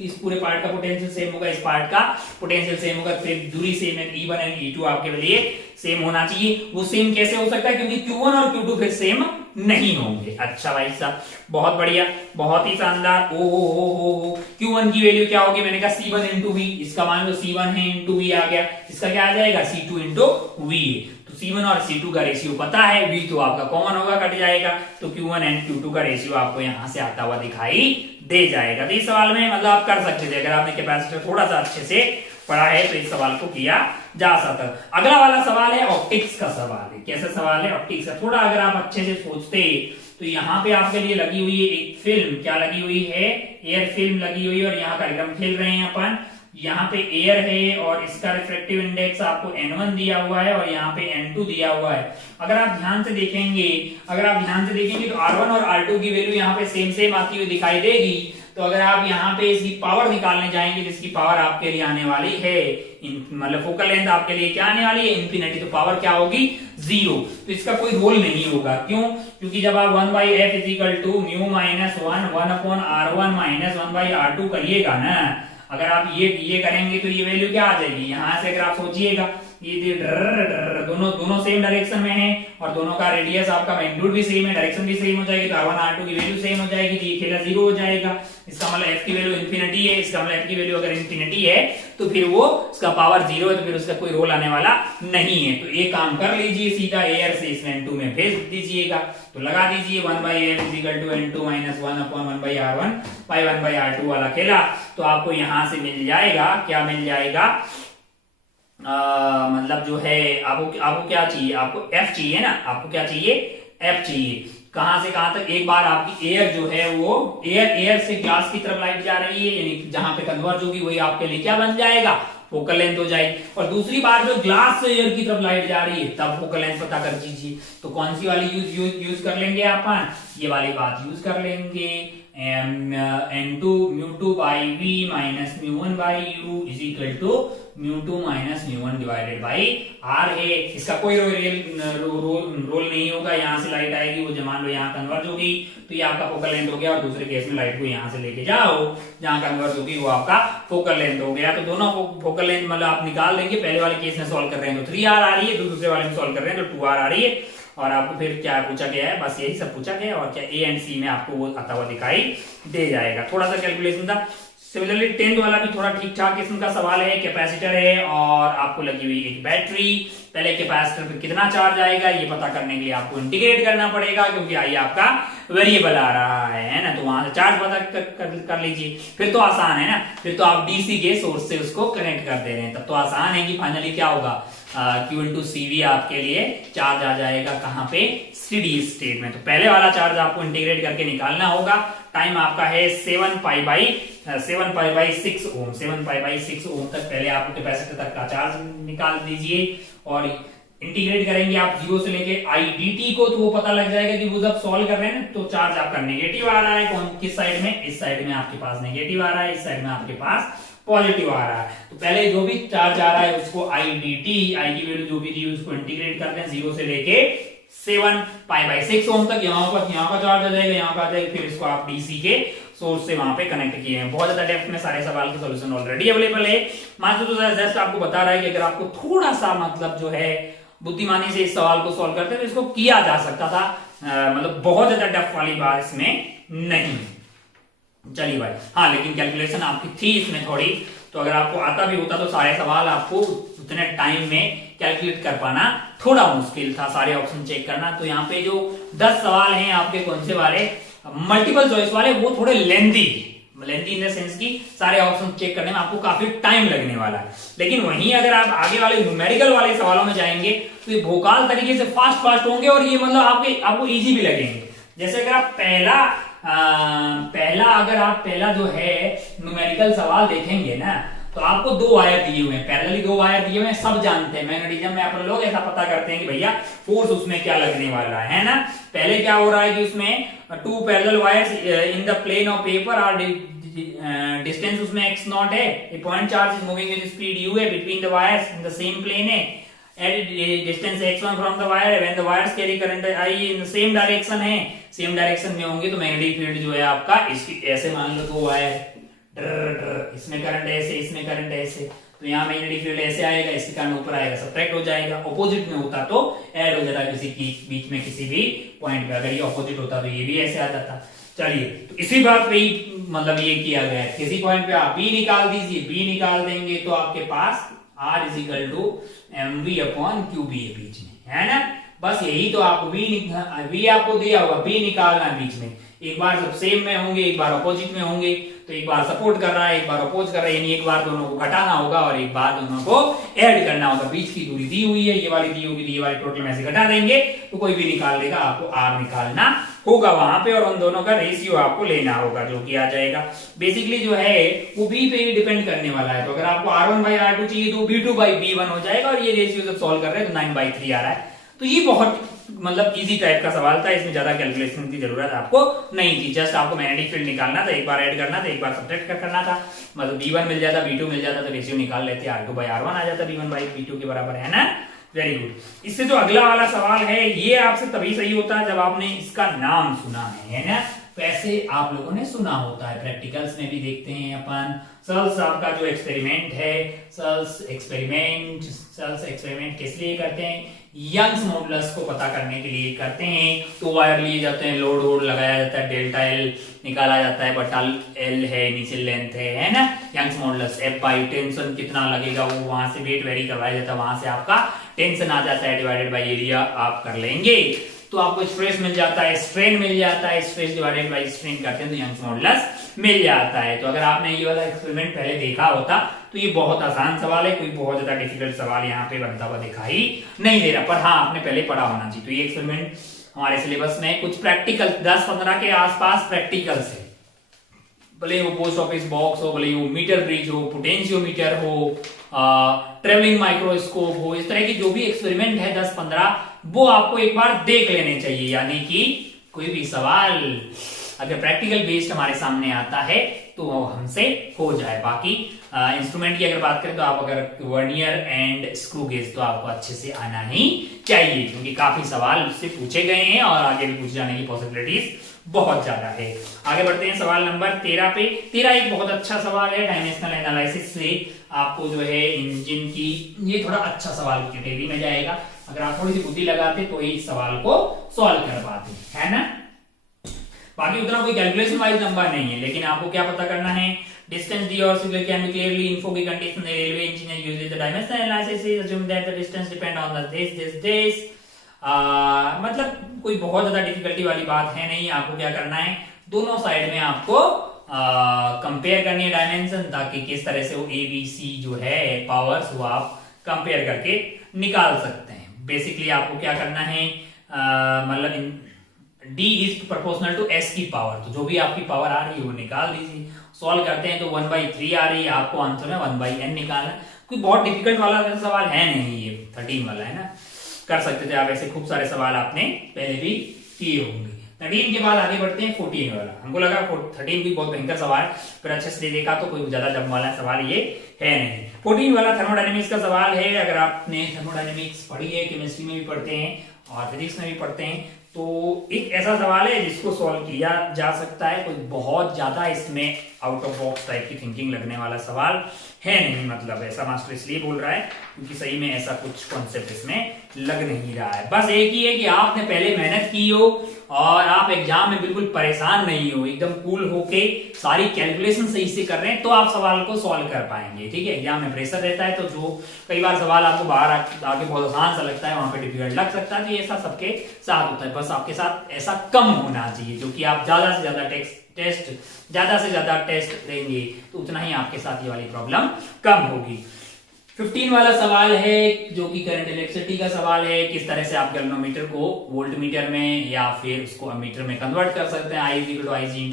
इस पूरे पार्ट का पोटेंशियल सेम होगा, इस पार्ट का पोटेंशियल सेम होगा, फिर दूरी सेम है, E1 एंड E2 आपके लिए सेम होना चाहिए। वो सेम कैसे हो सकता है, क्योंकि Q1 और Q2 फिर सेम नहीं होंगे। अच्छा भाई साहब बहुत बढ़िया, बहुत ही शानदार। ओ Q1 की वैल्यू क्या होगी, मैंने कहा C1 इंटू V, इसका मान लो C1 है इंटू V आ गया, इसका क्या आ जाएगा C2 इंटू V। तो C1 और C2 का रेशियो पता है, V तो आपका कॉमन होगा, कट जाएगा, तो Q1 एंड Q2 का रेशियो आपको यहां से आता हुआ दिखाई दे जाएगा। तो इस सवाल में मतलब आप कर सकते थे, अगर आपने कैपेसिटर थोड़ा सा अच्छे से पढ़ा है तो इस सवाल को किया जा सकता। अगला वाला सवाल है ऑप्टिक्स का सवाल है। कैसा सवाल है, ऑप्टिक्स का। थोड़ा अगर आप अच्छे से सोचते तो यहाँ पे आपके लिए लगी हुई है एक फिल्म, क्या लगी हुई है, एयर फिल्म लगी हुई है, और यहाँ कार्यक्रम खेल रहे हैं अपन। यहाँ पे एयर है और इसका रिफ्रैक्टिव इंडेक्स आपको N1 दिया हुआ है और यहाँ पे N2 दिया हुआ है। अगर आप ध्यान से देखेंगे तो R1 और R2 की वैल्यू यहाँ पे सेम सेम आती हुई दिखाई देगी। तो अगर आप यहाँ पे इसकी पावर निकालने जाएंगे, जिसकी पावर आपके लिए आने वाली है मतलब फोकल लेंथ आपके लिए क्या आने वाली है, इन्फिनिटी, तो पावर क्या होगी, 0। तो इसका कोई रोल नहीं होगा। क्यों? क्योंकि जब आप 1/f equal to mu minus 1/r1 minus 1/r2 करिएगा ना, अगर आप ये करेंगे तो ये वैल्यू क्या आ जाएगी, यहां से अगर आप सोचिएगा ये दोनों सेम डायरेक्शन में है और दोनों का रेडियस आपका मैग्नीट्यूड भी सेम है, डायरेक्शन भी सेम हो जाएगी, तो r1 r2 की वैल्यू सेम हो जाएगी, तो ये खेला 0 हो जाएगा। इसका मतलब f की वैल्यू इन्फिनिटी है, इसका मतलब f की वैल्यू अगर इन्फिनिटी है तो फिर वो उसका पावर 0 है, तो फिर उसका कोई रोल आने वाला नहीं है। तो ये काम कर लीजिए, सीधा एयर से इस n2 में भेज दीजिएगा, तो लगा दीजिए 1/f n2 minus 1/1/r1 by 1/r2 वाला खेला, तो आपको यहां से मिल जाएगा, क्या मिल जाएगा, मतलब जो है आपको क्या चाहिए, आपको f चाहिए ना, आपको क्या चाहिए, f चाहिए। कहां से कहां तक, एक बार आपकी एयर जो है वो एयर से ग्लास की तरफ लाइट जा रही है, यानी जहां पे कन्वर्ज होगी वही आपके लिए क्या बन जाएगा, फोकल लेंथ हो जाएगी। और दूसरी बार जो ग्लास से एयर की तरफ लाइट जा रही है तब फोकल लेंथ पता कर दीजिए, तो कौन सी वाली यूज कर लेंगे अपन, ये वाली बात यूज कर लेंगे, n2 μ2 by v minus μ1 by u is equal to μ2 minus μ1 divided by r है। इसका कोई रोल नहीं होगा, यहाँ से लाइट आएगी, वो जो मान लो यहाँ कन्वर्ज होगी तो ये आपका फोकल लेंथ हो गया, और दूसरे केस में लाइट को यहाँ से लेके जाओ जहाँ कन्वर्ज होगी वो आपका फोकल लेंथ हो गया। तो दोनों फोकल लेंथ मतलब आप निकाल देंगे, पहले वाले केस में सॉल्व कर रहे हैं तो 3r आ रही है, दूसरे वाले में सॉल्व कर रहे हैं तो 2r आ रही है। और आपको फिर क्या पूछा गया है, बस यही सब पूछा गया है, और क्या ए एंड सी में आपको वो आता हुआ दिखाई दे जाएगा। थोड़ा सा कैलकुलेशन था। सिमिलरली 10th वाला भी थोड़ा ठीक ठाक किस्म का सवाल है, कैपेसिटर है और आपको लगी हुई एक बैटरी। पहले कैपेसिटर पे कितना चार्ज आएगा ये पता करने के लिए आपको इंटीग्रेट करना पड़ेगा, क्योंकि आई आपका वेरिएबल आ रहा है ना, तो वहां से चार्ज पता कर लीजिए, फिर तो आसान है ना, फिर तो आप डीसी के सोर्स से उसको कनेक्ट कर दे रहे हैं, तब तो आसान है कि फाइनली क्या होगा, Q इंटू CV आपके लिए चार्ज आ जाएगा कहां पे, स्टेडी स्टेट में। तो पहले वाला चार्ज आपको इंटीग्रेट करके निकालना होगा। टाइम आपका है 7 pi by 6 Om, 7 pi by 6 ओम तक पहले आप कैपेसिटर तक का चार्ज निकाल दीजिए, और इंटीग्रेट करेंगे आप 0 से लेके IDT को, तो वो पता लग जाएगा कि वो जब सॉल्व कर रहे हैं तो चार्ज आपका नेगेटिव आ रहा है, कौन किस साइड में, इस साइड में आपके पास नेगेटिव आ रहा है, इस साइड में आपके पास पॉजिटिव आ रहा है। तो पहले जो भी चार्ज आ रहा है उसको IDT, आई की वैल्यू जो भी दी उसको इंटीग्रेट करते हैं 0 से लेके 7 पाई बाई 6 ओम तक, यहाँ का चार्ज आ जाएगा, यहाँ का आ जाएगा, फिर इसको आप डीसी के सोर्स से वहां पे कनेक्ट किए हैं। बहुत ज्यादा डेप्थ में सारे सवाल के सॉल्यूशन ऑलरेडी अवेलेबल है। मात्र तो जस्ट आपको बता रहा है कि अगर आपको थोड़ा सा मतलब जो है बुद्धिमानी से इस सवाल को सॉल्व करते तो इसको किया जा सकता था, मतलब बहुत ज्यादा डेप्थ वाली बात इसमें नहीं। चलिए भाई, हाँ लेकिन कैलकुलेशन आपकी थी इसमें थोड़ी, तो अगर आपको आता भी होता तो सारे सवाल आपको उतने टाइम में कैलकुलेट कर पाना थोड़ा मुश्किल था, सारे ऑप्शन चेक करना। तो यहाँ पे जो 10 सवाल हैं आपके कौन से वाले, मल्टीपल चॉइस वाले, वो थोड़े लेंथी इन द सेंस की सारे ऑप्शन चेक करने में आपको काफी टाइम लगने वाला है। लेकिन वहीं अगर आप आगे वाले न्यूमेरिकल वाले सवालों में जाएंगे तो ये भोकाल तरीके से फास्ट होंगे, और ये मतलब आपको इजी भी लगेंगे। जैसे अगर आप पहला जो है न्यूमेरिकल सवाल देखेंगे ना, तो आपको 2 वायर दिए हुए हैं, पैरेलली 2 वायर दिए हुए हैं, सब जानते हैं मैग्नेटिज्म में अपन लोग ऐसा पता करते हैं कि भैया फोर्स उसमें क्या लगने वाला है ना। पहले क्या हो रहा है कि उसमें 2 parallel wires in the plane of paper are distance उसमें x0 है, a point charge is moving with speed u है between the wires in the same plane है, at distance x1 from the wire, when the wires carry current I in the same direction है, same direction में होंगे तो magnetic field जो है आपका इसकी ऐसे मान लो 2 वायर, इसमें करंट ऐसे, इसमें करंट ऐसे, तो यहाँ मैग्नेटिक फील्ड ऐसे आएगा, इसके कारण ऊपर आएगा, सब्ट्रैक्ट हो जाएगा। ऑपोजिट में होता तो ऐड हो जाता किसी की बीच में किसी भी पॉइंट पे, अगर ये ऑपोजिट होता तो ये भी ऐसे आ जाता। चलिए, तो इसी बात पे ही मतलब ये किया गया है, किसी पॉइंट पे आप बी निकाल दीजिए, बी निकाल देंगे तो आपके पास R is equal to mv upon QB है बीच में, है ना। बस यही तो आपको बी आपको दिया होगा, बी निकालना बीच में, एक बार सब सेम में होंगे, एक बार अपोजिट में होंगे, तो एक बार सपोर्ट कर रहा है, एक बार अपोज कर रहा है, यानी एक बार दोनों को घटाना होगा और एक बार दोनों को ऐड करना होगा। बीच की दूरी दी हुई है, ये वाली दी होगी, ये वाली टोटल में से घटा देंगे तो कोई भी निकाल देगा, आपको R निकालना होगा वहां पे, और उन दोनों का रेशियो आपको लेना होगा जो कि आ जाएगा। बेसिकली जो है वो B पे ही डिपेंड करने वाला है, तो अगर आपको R1/R2 चाहिए तो B2/B1 हो जाएगा, और ये रेशियो जब सॉल्व कर रहे हैं तो 9/3 आ रहा है। तो ये बहुत मतलब इजी टाइप का सवाल था, इसमें ज्यादा कैलकुलेशन की जरूरत आपको नहीं थी। जस्ट आपको मैग्नेटिक फील्ड निकालना था, एक बार ऐड करना था, एक बार सब्ट्रैक्ट करना था, मतलब B1 मिल जाता, B2 मिल जाता, तो रेशियो निकाल लेते, R2/R1 आ जाता, B1/B2 के बराबर, है ना। Very good. इससे जो अगला वाला सवाल है ये आपसे तभी सही होता है जब आपने इसका नाम सुना है ना। वैसे आप लोगों ने सुना होता है, प्रैक्टिकल्स में भी देखते हैं अपन। सेल्स आपका जो एक्सपेरिमेंट है, सेल्स एक्सपेरिमेंट किस लिए करते हैं? यंग्स मॉडुलस को पता करने के लिए करते हैं। तो वायर लिए जाते हैं, लोड वोड लगाया जाता है, डेल्टा एल निकाला जाता है, बटा एल है, इनिशियल लेंथ है ना। यंग्स मॉडुलस F/, टेंशन कितना लगेगा वो वहां से वेट वेरी करवाया जाता है, वहां से आपका टेंशन आ जाता है, डिवाइडेड बाय एरिया आप कर लेंगे, तो आपको स्ट्रेस मिल जाता है, स्ट्रेन मिल जाता है, स्ट्रेस डिवाइडेड बाय स्ट्रेन करते हैं तो यंग्स मॉडुलस मिल जाता है। तो अगर आपने ये वाला एक्सपेरिमेंट पहले देखा होता तो ये बहुत आसान सवाल है, कोई बहुत ज्यादा डिफिकल्ट सवाल यहाँ पे बनता हुआ दिखाई नहीं दे रहा, पर हाँ आपने पहले पढ़ा होना चाहिए। तो ये एक्सपेरिमेंट हमारे सिलेबस में कुछ प्रैक्टिकल 10-15 के आसपास प्रैक्टिकल्स है, भले वो पोस्ट ऑफिस बॉक्स हो, भले वो मीटर ब्रिज हो, पोटेंशियोमीटर हो, ट्रेवलिंग माइक्रोस्कोप हो, इस तरह की जो भी एक्सपेरिमेंट है 10-15 वो आपको एक बार देख लेने चाहिए। यानी कि कोई भी सवाल अगर प्रैक्टिकल बेस्ड हमारे सामने आता है तो वो हमसे हो जाए। बाकी इंस्ट्रूमेंट की अगर बात करें तो आप अगर वर्नियर एंड स्क्रू गेज तो आपको अच्छे से आना ही चाहिए, क्योंकि काफी सवाल उससे पूछे गए हैं और आगे भी पूछे जाने की पॉसिबिलिटीज बहुत ज्यादा है। आगे बढ़ते हैं सवाल नंबर 13 पे। 13 एक बहुत अच्छा सवाल है, डायमेंशनल एनालिसिस से आपको जो है इंजन की, ये थोड़ा अच्छा सवाल कैटेगरी में जाएगा। अगर आप थोड़ी सी बुद्धि लगाते तो इस सवाल को सॉल्व कर पाते, है ना। बाकी उतना कोई कैलकुलेशन वाइज नंबर नहीं है, लेकिन आपको क्या पता करना है, डिस्टेंस दी और signal can be clearly info की condition the railway engineer uses the dimensional analysis assume that the distance depend on the this मतलब कोई बहुत ज्यादा डिफिकल्टी वाली बात है नहीं। आपको क्या करना है, दोनों साइड में आपको कंपेयर करनी है डायमेंशन, ताकि किस तरह से वो ABC जो है पावर्स वो आप कंपेयर करके निकाल सकते हैं। बेसिकली आपको क्या करना है, मतलब D is proportional to S की पावर, तो जो भी आपकी पावर आ रही है वो निकाल दीजिए। सॉल्व करते हैं तो 1/3 आ रही है, आपको आंसर में 1/n निकालना। कोई बहुत डिफिकल्ट वाला सवाल है नहीं, ये 13 वाला है ना, कर सकते थे आप। ऐसे खूब सारे सवाल आपने पहले भी किए होंगे। 13 के बाद आगे बढ़ते हैं 14 वाला। हमको लगा 13 भी बहुत भयंकर सवाल, फिर अच्छे से देखा तो कोई ज्यादा जम वाला सवाल ये है नहीं। 14 वाला थर्मोडायनेमिक्स का सवाल है। अगर आपने थर्मोडायनेमिक्स पढ़ी है, केमिस्ट्री में भी पढ़ते हैं और फिजिक्स में भी पढ़ते हैं, तो एक ऐसा सवाल है जिसको सॉल्व किया जा सकता है। कोई बहुत ज्यादा इसमें आउट ऑफ बॉक्स टाइप की थिंकिंग लगने वाला सवाल है नहीं, मतलब ऐसा मास्टर इसलिए बोल रहा है क्योंकि सही में ऐसा कुछ कॉन्सेप्ट इसमें लग नहीं रहा है। बस एक ही है कि आपने पहले मेहनत की हो और आप एग्जाम में बिल्कुल परेशान नहीं हो, एकदम कूल होके सारी कैलकुलेशन सही से कर रहे हैं तो आप सवाल को सॉल्व कर पाएंगे। ठीक है, एग्जाम में प्रेशर रहता है तो जो कई बार सवाल आपको बाहर आके बहुत आसान सा लगता है, वहां पे डिफिकल्ट लग सकता है, तो ऐसा सबके साथ होता है। बस आपके साथ ऐसा कम होना चाहिए, जो कि आप ज्यादा से ज्यादा टेस्ट देंगे तो उतना ही आपके साथ ये वाली प्रॉब्लम कम होगी। 15 वाला सवाल है जो कि करंट इलेक्ट्रिसिटी का सवाल है। किस तरह से आप गैल्वेनोमीटर को वोल्ट मीटर में या फिर उसको अमीटर में कन्वर्ट कर सकते हैं, I = Ig ×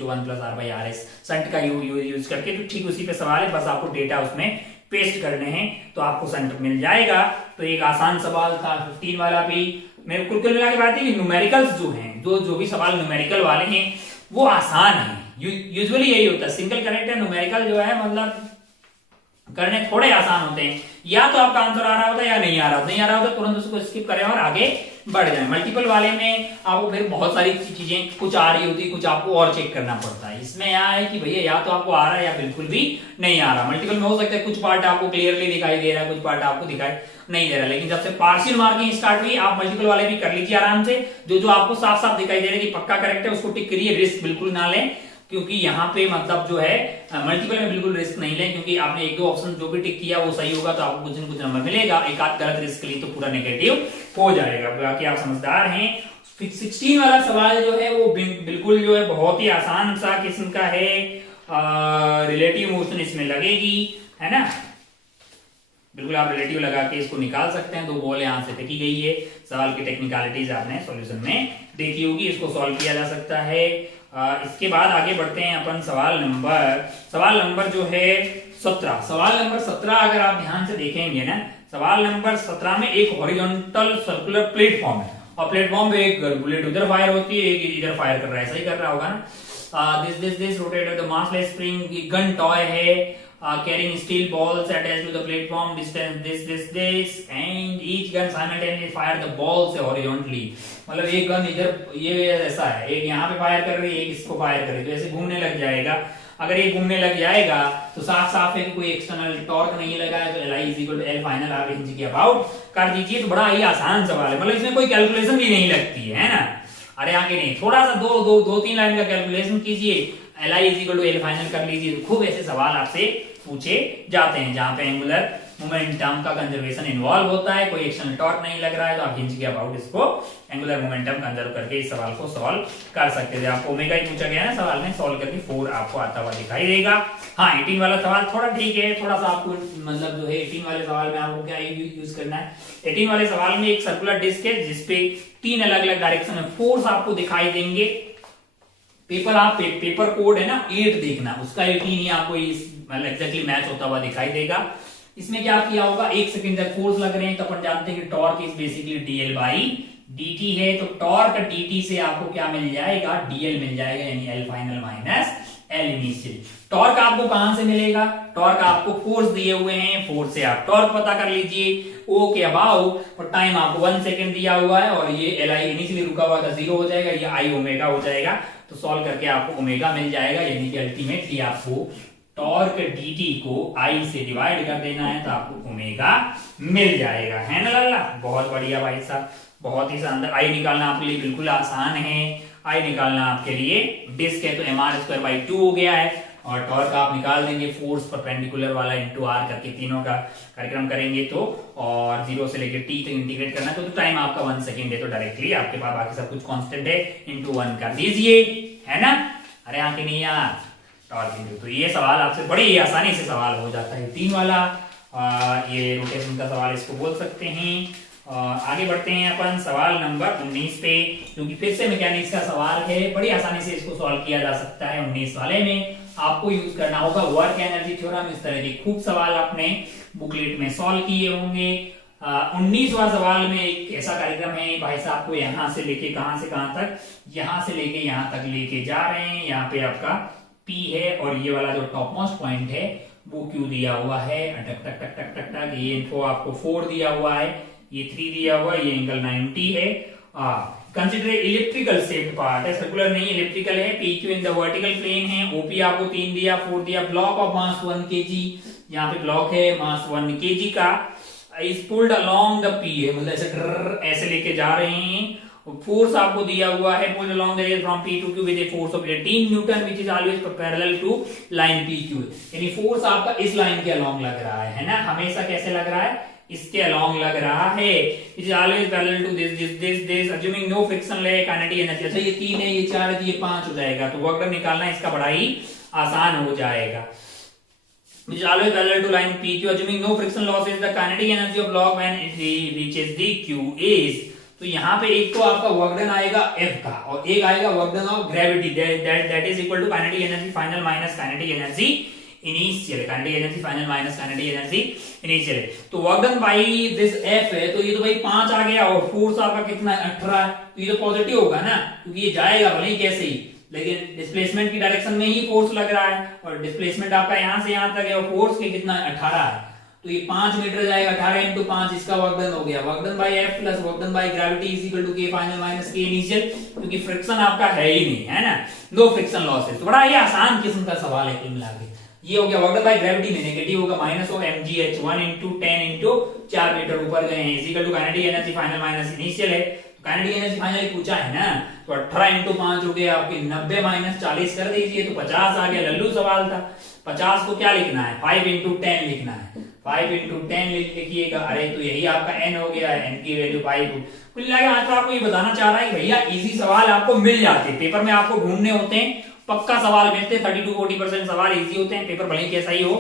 1 + R/RS शंट का यूज करके। तो ठीक उसी पे सवाल है, बस आपको डेटा उसमें पेस्ट करने हैं तो आपको शंट मिल जाएगा। तो एक आसान सवाल था 15 वाला भी। मैं कुल मिला के बात है कि न्यूमेरिकल्स जो हैं, जो भी सवाल न्यूमेरिकल वाले हैं वो आसान है। यूजुअली यही होता है, सिंगल करेक्ट है, न्यूमेरिकल जो है मतलब करने थोड़े आसान होते हैं। या तो आपका आंसर आ रहा होता है या नहीं आ रहा होता, तुरंत उसको स्किप करें और आगे बढ़ जाए। मल्टीपल वाले में आपको फिर बहुत सारी चीजें कुछ आ रही होती, कुछ आपको और चेक करना पड़ता है। इसमें यह है कि भैया या तो आपको आ रहा है या बिल्कुल भी नहीं आ रहा। मल्टीपल में हो सकता है कुछ पार्ट आपको क्लियरली दिखाई दे रहा है, कुछ पार्ट आपको दिखाई नहीं दे रहा। लेकिन जब से पार्शियल मार्किंग स्टार्ट हुई, आप मल्टीपल वाले भी कर लीजिए आराम से। जो आपको साफ साफ दिखाई दे रहा है कि पक्का करेक्ट है उसको टिक करिए, रिस्क बिल्कुल ना लें, क्योंकि यहाँ पे मतलब जो है मल्टीपल में बिल्कुल रिस्क नहीं लें, क्योंकि आपने 1-2 ऑप्शन जो भी टिक किया वो सही होगा तो आपको कुछ न कुछ नंबर मिलेगा। एक आध गलत रिस्क ली तो पूरा नेगेटिव हो जाएगा। बाकी आप समझदार हैं। 16 वाला सवाल जो है वो बिल्कुल जो है बहुत ही आसान सा किस्म का है। रिलेटिव मोशन इसमें लगेगी, है ना, बिल्कुल आप रिलेटिव लगा के इसको निकाल सकते हैं। 2 बॉल यहाँ से फेंकी गई है। सवाल की टेक्निकलिटीज आपने सॉल्यूशन में देखी होगी, इसको सॉल्व किया जा सकता है। इसके बाद आगे बढ़ते हैं अपन सवाल नंबर जो है 17। सवाल नंबर 17 अगर आप ध्यान से देखेंगे ना, सवाल नंबर 17 में एक हॉरिजॉन्टल सर्कुलर प्लेटफॉर्म है। और प्लेटफॉर्म पे एक बुलेट उधर फायर होती है, एक इधर फायर कर रहा है, ऐसा ही कर रहा होगा ना। This rotator the massless spring gun toy है, carrying steel balls attached to the platform distance this and each gun simultaneously fire the balls horizontally। मतलब एक गन इधर ये ऐसा है, एक यहाँ पे फायर कर रही है, एक इसको फायर कर रही है, तो ऐसे घूमने लग जाएगा। अगर ये घूमने लग जाएगा तो साफ साफ है कि कोई एक्सटर्नल टॉर्क नहीं लगा है, तो Li = L फाइनल आप इंच के अबाउट कर दीजिए। तो बड़ा ही आसान सवाल है, मतलब इसमें कोई कैलकुलेशन भी नहीं लगती है ना। अरे आगे नहीं, थोड़ा सा दो तीन लाइन का कैलकुलेशन कीजिए, Li = L फाइनल कर लीजिए। तो खूब ऐसे सवाल आपसे पूछे जाते हैं जहां पे एंगुलर मोमेंटम का कंजर्वेशन इन्वॉल्व होता है, कोई एक्सटर्नल टॉर्क नहीं लग रहा है, तो आप हिंज के अबाउट इसको एंगुलर मोमेंटम कंजर्व करके इस सवाल को सॉल्व कर सकते थे। आपको ओमेगा ही पूछा गया है ना सवाल में, सॉल्व करके 4 आपको आता हुआ दिखाई देगा। हाँ 18 वाला सवाल थोड़ा ठीक है, थोड़ा सा आपको मतलब जो है 18 वाले सवाल में आपको क्या यूज करना है। 18 वाले सवाल में एक सर्कुलर डिस्क है जिसपे 3 अलग अलग डायरेक्शन में फोर्स आपको दिखाई देंगे। पेपर कोड है ना 8 देखना, उसका 18 ही आपको इस मतलब एग्जैक्टली मैच होता हुआ दिखाई देगा। इसमें क्या किया होगा, 1 सेकंड तक फोर्स लग रहे हैं, तो अपन जानते हैं कि टॉर्क इज बेसिकली dl/dt है। तो टॉर्क dt से आपको क्या मिल जाएगा, dl मिल जाएगा, यानी L final minus L initial. Torque आपको कहां से मिलेगा, टॉर्क आपको फोर्स दिए हुए हैं, फोर्स से आप टॉर्क पता कर लीजिए। O के अबाउट और टाइम आपको 1 सेकंड दिया हुआ है, और ये Li इनिशियली रुका हुआ था 0 हो जाएगा, ये I ओमेगा हो जाएगा। तो सॉल्व करके आपको ओमेगा मिल जाएगा, यानी कि अल्टीमेटली आपको टॉर्क dt को I से डिवाइड कर देना है, तो आपको ओमेगा मिल जाएगा, है ना लल्ला। बहुत बढ़िया भाई साहब, बहुत ही शानदार। I निकालना आपके लिए बिल्कुल आसान है, I निकालना आपके लिए डिस्क है तो mr²/2 हो गया है, और टॉर्क आप निकाल देंगे फोर्स परपेंडिकुलर वाला इंटू r करके, तीनों का कार्यक्रम करेंगे तो, और 0 से लेकर t तक इंटीग्रेट करना है तो टाइम आपका 1 सेकंड है, तो डायरेक्टली आपके पास बाकी सब कुछ कांस्टेंट है, इंटू 1 कर दीजिए, है ना। अरे आके नहीं यार टॉर्क इंटू, तो ये सवाल आपसे बड़ी आसानी से सवाल हो जाता है 3 वाला। ये रोटेशन का सवाल इसको बोल सकते हैं। आगे बढ़ते हैं अपन सवाल नंबर 19 पे, क्योंकि फिर से मैकेनिक्स का सवाल है, बड़ी आसानी से इसको सॉल्व किया जा सकता है। 19 वाले में आपको यूज करना होगा वर्क एनर्जी थ्योरम। इस तरह के खूब सवाल आपने बुकलेट में सॉल्व किए होंगे। 19वां सवाल में एक ऐसा कार्यक्रम है, भाई साहब को यहां से लेके कहां से कहां तक, यहां से लेके यहां तक लेके जा रहे हैं। यहाँ पे आपका P है, और ये वाला जो टॉप मोस्ट पॉइंट है वो Q दिया हुआ है, टक टक टक टक टक टक। ये इन्फो आपको 4 दिया हुआ है, ये 3 दिया हुआ है, ये एंगल 90 है। कंसिडर इलेक्ट्रिकल शेप्ड पार्ट है, सर्कुलर नहीं इलेक्ट्रिकल है। PQ in the vertical plane है, OP आपको 3 दिया, 4 दिया। ब्लॉक ऑफ मास 1 kg, यहाँ पे ब्लॉक है मास 1 kg का, is pulled along the P है, मतलब ऐसे लेके जा रहे हैं। फोर्स आपको दिया हुआ है, pulled along the rail from P to Q with a force of 18 newton which is always parallel to line PQ। यानी फोर्स आपका इस लाइन के अलोंग लग रहा है ना, हमेशा कैसे लग रहा है, इसके अलोंग लग रहा है। It is always parallel to this assuming no friction ले काइनेटिक एनर्जी। अच्छा ये 3 है, ये 4 है, तो ये 5 हो जाएगा, तो वर्क डन निकालना इसका बड़ा ही आसान हो जाएगा। Which is always parallel to line PQ, assuming no friction losses, the kinetic energy of block when it reaches the Q is। तो यहाँ पे एक तो आपका वर्क डन आएगा F का, और एक आएगा work done of gravity, that is equal to kinetic energy final minus kinetic energy initial. Kinetic energy final minus kinetic energy initial. तो work done by this F है, तो ये तो भाई 5 आ गया, और फोर्स आपका कितना 18, तो ये तो पॉजिटिव होगा ना, क्योंकि ये जाएगा भले ही कैसे ही, लेकिन डिस्प्लेसमेंट की डायरेक्शन में ही फोर्स लग रहा है, और डिस्प्लेसमेंट आपका यहां से यहां तक है, और फोर्स के कितना 18 है, तो ये 5 मीटर जाएगा, 18 इंटू 5 इसका वर्क डन हो गया। Work done by F plus work done by gravity is equal to K final minus K initial, क्योंकि फ्रिक्शन आपका है ही नहीं, है ना, नो फ्रिक्शन लॉसेस। तो बड़ा ये आसान किस्म का सवाल है कुल मिला के। ये हो गया वर्क डन बाई ग्रेविटी में नेगेटिव होगा, minus of mgh 1 into 10 into 4 meter ऊपर गए हैं, is equal to kinetic energy final minus initial है। काइनेटिक एनर्जी फाइनल पूछा है ना, तो 18 इंटू 5 हो गया आपके 90 माइनस 40 कर दीजिए, तो 50 आ गया। लल्लू सवाल था, 50 को क्या लिखना है, 5 इंटू 10 लिखना है, 5 इंटू 10 लिखिएगा। अरे तो यही आपका n हो गया है, n की वैल्यू 5। कुल मिला के आज तो आपको ये बताना चाह रहा है कि भैया इजी सवाल आपको मिल जाते हैं, पेपर में आपको ढूंढने होते हैं, पक्का सवाल मिलते हैं। 30 to 40% सवाल इजी होते हैं, पेपर भले ही कैसा ही हो।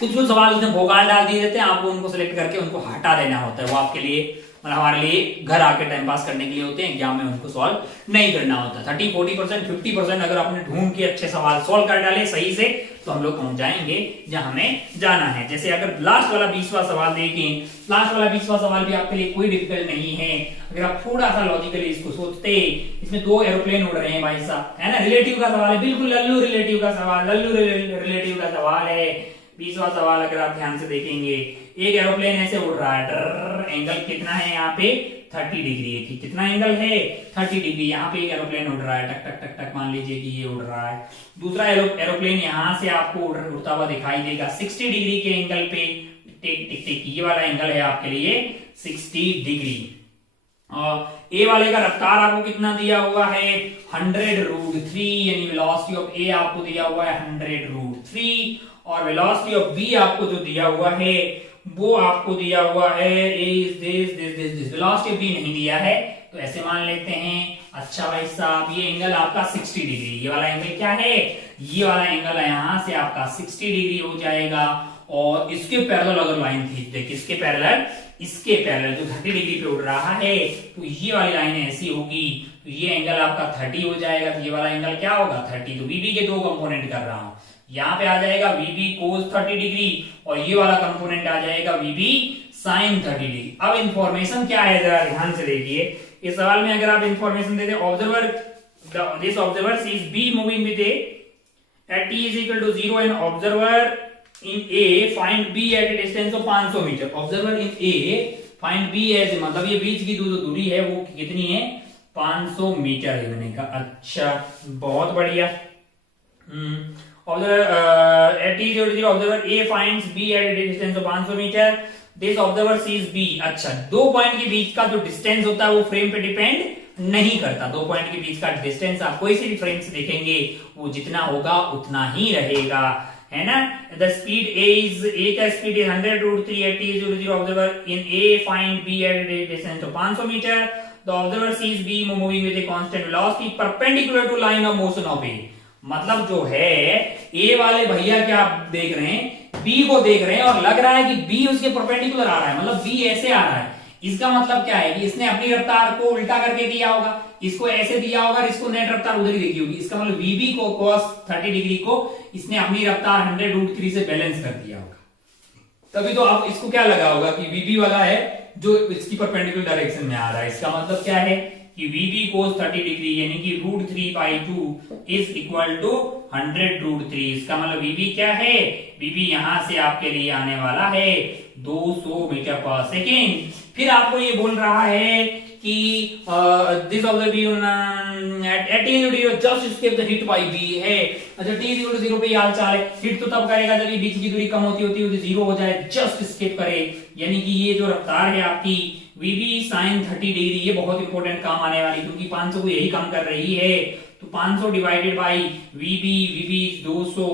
कुछ कुछ सवाल उसने भोकाल डाल दिए देते हैं, आपको उनको सिलेक्ट करके उनको हटा देना होता है, वो आपके लिए मतलब हमारे लिए घर आके टाइम पास करने के लिए होते हैं, एग्जाम में उनको सॉल्व नहीं करना होता। 30-40% 50% अगर आपने ढूंढ के अच्छे सवाल सॉल्व कर डाले सही से तो हम लोग पहुंच जाएंगे जहां हमें जाना है। जैसे अगर लास्ट वाला 20वां सवाल देखें, लास्ट वाला 20वां सवाल भी आपके लिए कोई डिफिकल्ट नहीं है। अगर आप थोड़ा सा लॉजिकली इसको सोचते, इसमें 2 एरोप्लेन उड़ रहे हैं भाई साहब, है ना, रिलेटिव का सवाल है, बिल्कुल लल्लू रिलेटिव का सवाल, लल्लू रिलेटिव का सवाल है। 20वां सवाल अगर आप ध्यान से देखेंगे, एक एरोप्लेन ऐसे उड़ रहा है, एंगल कितना है यहाँ पे 30 डिग्री है, कितना एंगल है 30 डिग्री। यहाँ पे एक एरोप्लेन उड़ रहा है, टक टक टक टक, मान लीजिए कि ये उड़ रहा है। दूसरा एरोप्लेन यहाँ से आपको उड़ता हुआ दिखाई देगा 60 डिग्री के एंगल पे, टिक टिक टिक, ये वाला एंगल है आपके लिए 60 डिग्री। और ए वाले का रफ्तार आपको कितना दिया हुआ है 100√3, यानी वेलोसिटी ऑफ ए आपको दिया हुआ है 100√3, और वेलोसिटी ऑफ बी आपको जो दिया हुआ है वो आपको दिया हुआ है दिस। वेलोसिटी ऑफ बी नहीं दिया है तो ऐसे मान लेते हैं। अच्छा भाई साहब, ये एंगल आपका 60 डिग्री, ये वाला एंगल क्या है, ये वाला एंगल है यहां से आपका 60 डिग्री हो जाएगा। और इसके पैरेलल अगर लाइन खींच दे, किसके पैरेलल, इसके पैरेलल जो 30 डिग्री पे उड़ रहा है, तो ये वाली लाइन ऐसी होगी, तो ये एंगल आपका 30 हो जाएगा। तो ये वाला एंगल क्या होगा 30। तो बीबी के 2 कंपोनेंट कर रहा हूं, यहाँ पे आ जाएगा VB cos 30 डिग्री, और ये वाला कंपोनेंट आ जाएगा VB sin 30 डिग्री। अब इंफॉर्मेशन क्या है जरा ध्यान से देखिए, इस सवाल में अगर आप इंफॉर्मेशन देते, observer this observer sees B moving with A at t is equal to 0 and observer in A find B at a distance of 500 meter. Observer in A find B as, मतलब ये बीच की जो दूरी है वो कितनी है 500 मीटर है मैंने कहा। अच्छा, बहुत बढ़िया। At t is equal to 0 observer A finds B at a distance of 500 meter, this observer sees B। अच्छा, 2 पॉइंट के बीच का जो डिस्टेंस होता है वो फ्रेम पे डिपेंड नहीं करता। 2 पॉइंट के बीच का डिस्टेंस आप कोई से भी फ्रेम से देखेंगे वो जितना होगा उतना ही रहेगा, है ना। द स्पीड A का speed is 100√3 at t is equal to 0 observer in A find B at a distance of 500 meter, the observer sees B moving with a constant velocity perpendicular to line of motion of A। मतलब जो है ए वाले भैया क्या देख रहे हैं, B को देख रहे हैं, और लग रहा है कि बी उसके परपेंडिकुलर आ रहा है, मतलब बी ऐसे आ रहा है। इसका मतलब क्या है कि इसने अपनी रफ्तार को उल्टा करके दिया होगा, इसको ऐसे दिया होगा, इसको नेट रफ्तार उधर ही देखी होगी। इसका मतलब वीबी को cos 30 डिग्री को इसने अपनी रफ्तार 100√3 से बैलेंस कर दिया होगा। तभी तो अब इसको क्या लगा होगा कि वीबी वाला है जो इसकी परपेंडिकुलर डायरेक्शन में आ रहा है। इसका मतलब क्या है कि VB cos 30 डिग्री यानी कि √3/2 इज इक्वल टू 100√3। इसका मतलब VB क्या है, VB यहां से आपके लिए आने वाला है 200 मीटर पर सेकेंड। फिर आपको ये बोल रहा है कि this eight t just escape the hit by B है। अच्छा, t0 पे हाल चाल है, हिट तो तब करेगा जब ये बीच की दूरी कम होती होती 0 हो जाए, जस्ट एस्केप करे, यानी कि ये जो रफ्तार है आपकी VB sin 30 डिग्री, ये बहुत इंपॉर्टेंट काम आने वाली, क्योंकि 500 को यही काम कर रही है। तो 500 divided by VB 200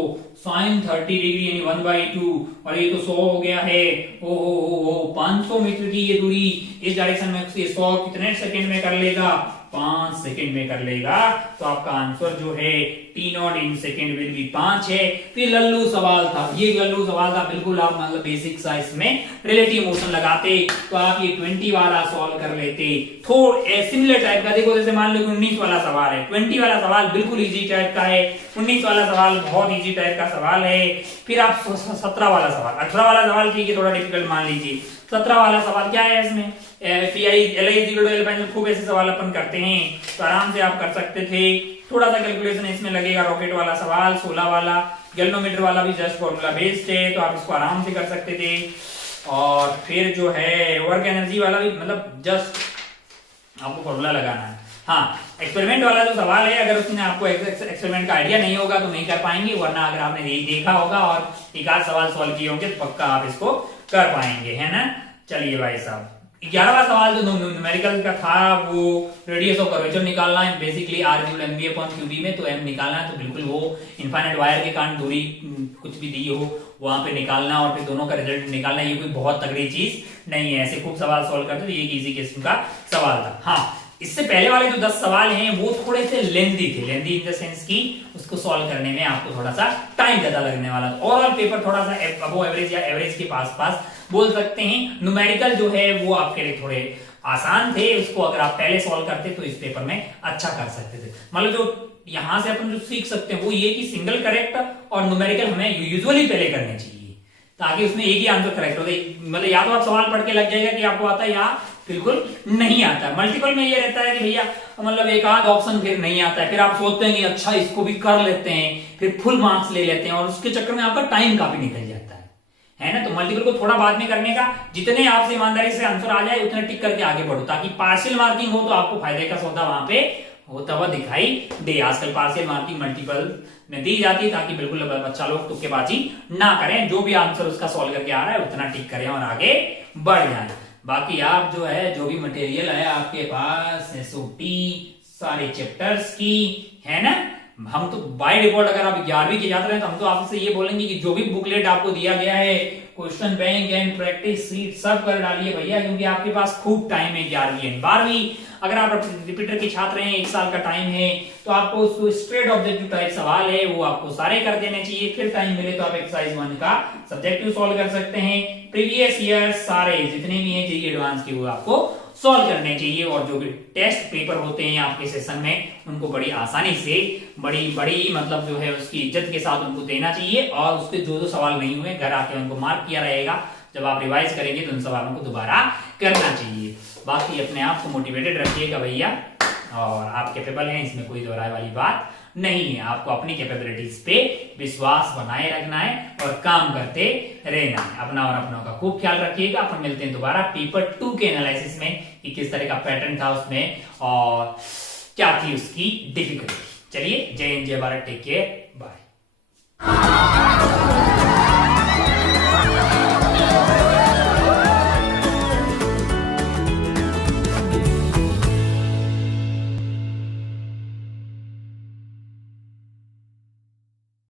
sin 30 degree यानी 1/2, और ये तो 100 हो गया है। ओ 500 मीटर की ये दूरी इस डायरेक्शन में 100 कितने सेकंड में कर लेगा, 5 सेकंड में कर लेगा। तो आपका आंसर जो है t0 in second will be 5 है। फिर लल्लू सवाल था, ये लल्लू सवाल था, बिल्कुल आप मतलब बेसिक सा इसमें रिलेटिव मोशन लगाते तो आप ये 20 वाला सॉल्व कर लेते। थोड़ा सिमिलर टाइप का, देखो जैसे मान लो 19 वाला सवाल है, 20 वाला सवाल बिल्कुल इजी टाइप का है, 19 वाला सवाल बहुत इजी टाइप का सवाल है। फिर आप 17 वाला सवाल, 18 वाला सवाल ठीक है, थोड़ा डिफिकल्ट मान लीजिए। 17 वाला सवाल क्या है, इसमें खूब ऐसे सवाल अपन करते हैं तो आराम से आप कर सकते थे। थोड़ा सा कैलकुलेशन इसमें लगेगा। रॉकेट वाला सवाल 16 वाला, गैल्वेनोमीटर वाला भी जस्ट फॉर्मूला बेस्ड है, तो आप इसको आराम से कर सकते थे। और फिर जो है वर्क एनर्जी वाला भी, मतलब जस्ट आपको फॉर्मूला लगाना है। हाँ, एक्सपेरिमेंट वाला जो सवाल है, अगर उसमें आपको एक्सपेरिमेंट का आइडिया नहीं होगा तो नहीं कर पाएंगे, वरना अगर आपने देखा होगा और एक आध सवाल सॉल्व किए होंगे तो पक्का आप इसको कर पाएंगे, है ना। चलिए भाई साहब, 11वां सवाल जो न्यूमेरिकल का था वो रेडियस ऑफ कर्वेचर निकालना है, बेसिकली r mv/qb में। तो m निकालना है, तो बिल्कुल वो इनफाइनाइट वायर के कारण दूरी कुछ भी दी हो वहां पे निकालना और फिर दोनों का रिजल्ट निकालना, ये कोई बहुत तगड़ी चीज नहीं है। ऐसे खूब सवाल सॉल्व करते तो ये इजी किस्म का सवाल था। हाँ, इससे पहले वाले जो 10 सवाल हैं वो थोड़े से लेंदी थे, लेंदी इन द सेंस की उसको सॉल्व करने में आपको थोड़ा सा टाइम ज्यादा लगने वाला था। ओवरऑल पेपर थोड़ा सा अबव एवरेज या एवरेज के पास बोल सकते हैं। न्यूमेरिकल जो है वो आपके लिए थोड़े आसान थे, उसको अगर आप पहले सॉल्व करते तो इस पेपर में अच्छा कर सकते थे। मतलब जो यहां से अपन जो सीख सकते हैं वो ये कि सिंगल करेक्ट और न्यूमेरिकल हमें यूजुअली पहले करने चाहिए, ताकि उसमें एक ही आंसर करेक्ट हो। मतलब या तो आप सवाल पढ़ के लग जाएगा कि आपको आता है, या बिल्कुल नहीं आता। मल्टीपल में ये रहता है कि भैया मतलब एक आध ऑप्शन फिर नहीं आता है, फिर आप सोचते हैं कि अच्छा इसको भी कर लेते हैं, फिर फुल मार्क्स ले लेते हैं, और उसके चक्कर में आपका टाइम काफी निकल जाता है ना। तो मल्टीपल को थोड़ा बाद में करने का, जितने आपसे ईमानदारी से आंसर आ जाए उतने टिक करके आगे बढ़ो, ताकि पार्शियल मार्किंग हो तो आपको फायदे का सौदा वहां पे होता हुआ दिखाई दे। आजकल पार्शियल मार्किंग मल्टीपल में दी जाती है, ताकि बिल्कुल बच्चा लोग तुक्केबाजी ना करें, जो भी आंसर उसका सॉल्व करके आ रहा है उतना टिक करें और आगे बढ़ जाए। बाकी आप जो है जो भी मटेरियल है आपके पास, एसओटी सारे चैप्टर्स की है ना, हम तो बाय डिफॉल्ट अगर आप 11वीं के छात्र हैं तो हम तो आपसे ये बोलेंगे कि जो भी बुकलेट आपको दिया गया है, question bank and practice seat सब कर डालिए भैया, क्योंकि आपके पास खूब टाइम है 11वीं एंड 12वीं। अगर आप रिपीटर के छात्र हैं, 1 साल का टाइम है, तो आपको उसको स्ट्रेट ऑब्जेक्टिव टाइप सवाल है वो आपको सारे कर देने चाहिए। फिर टाइम मिले तो आप एक्सरसाइज 1 का सब्जेक्टिव सॉल्व कर सकते हैं। प्रीवियस ईयर सारे जितने भी हैं जेईई एडवांस के वो आपको सॉल्व करने चाहिए, और जो भी टेस्ट पेपर होते हैं आपके सेशन में उनको बड़ी आसानी से बड़ी बड़ी मतलब जो है उसकी इज्जत के साथ उनको देना चाहिए, और उसके जो सवाल नहीं हुए घर आके उनको मार्क किया रहेगा। जब आप रिवाइज करेंगे तो उन सवालों को दोबारा करना चाहिए। बाकी अपने आप को मोटिवेटेड रखिएगा भैया, और आप कैपेबल हैं, इसमें कोई दोहराए वाली बात नहीं है। आपको अपनी कैपेबिलिटीज पे विश्वास बनाए रखना है और काम करते रहना है। अपना और अपनों का खूब ख्याल रखिएगा। अपन मिलते हैं दोबारा पेपर 2 के एनालिसिस में कि किस तरह का पैटर्न था उसमें और क्या थी उसकी डिफिकल्टी। चलिए, जय हिंद, जय भारत, टेक केयर, बाय।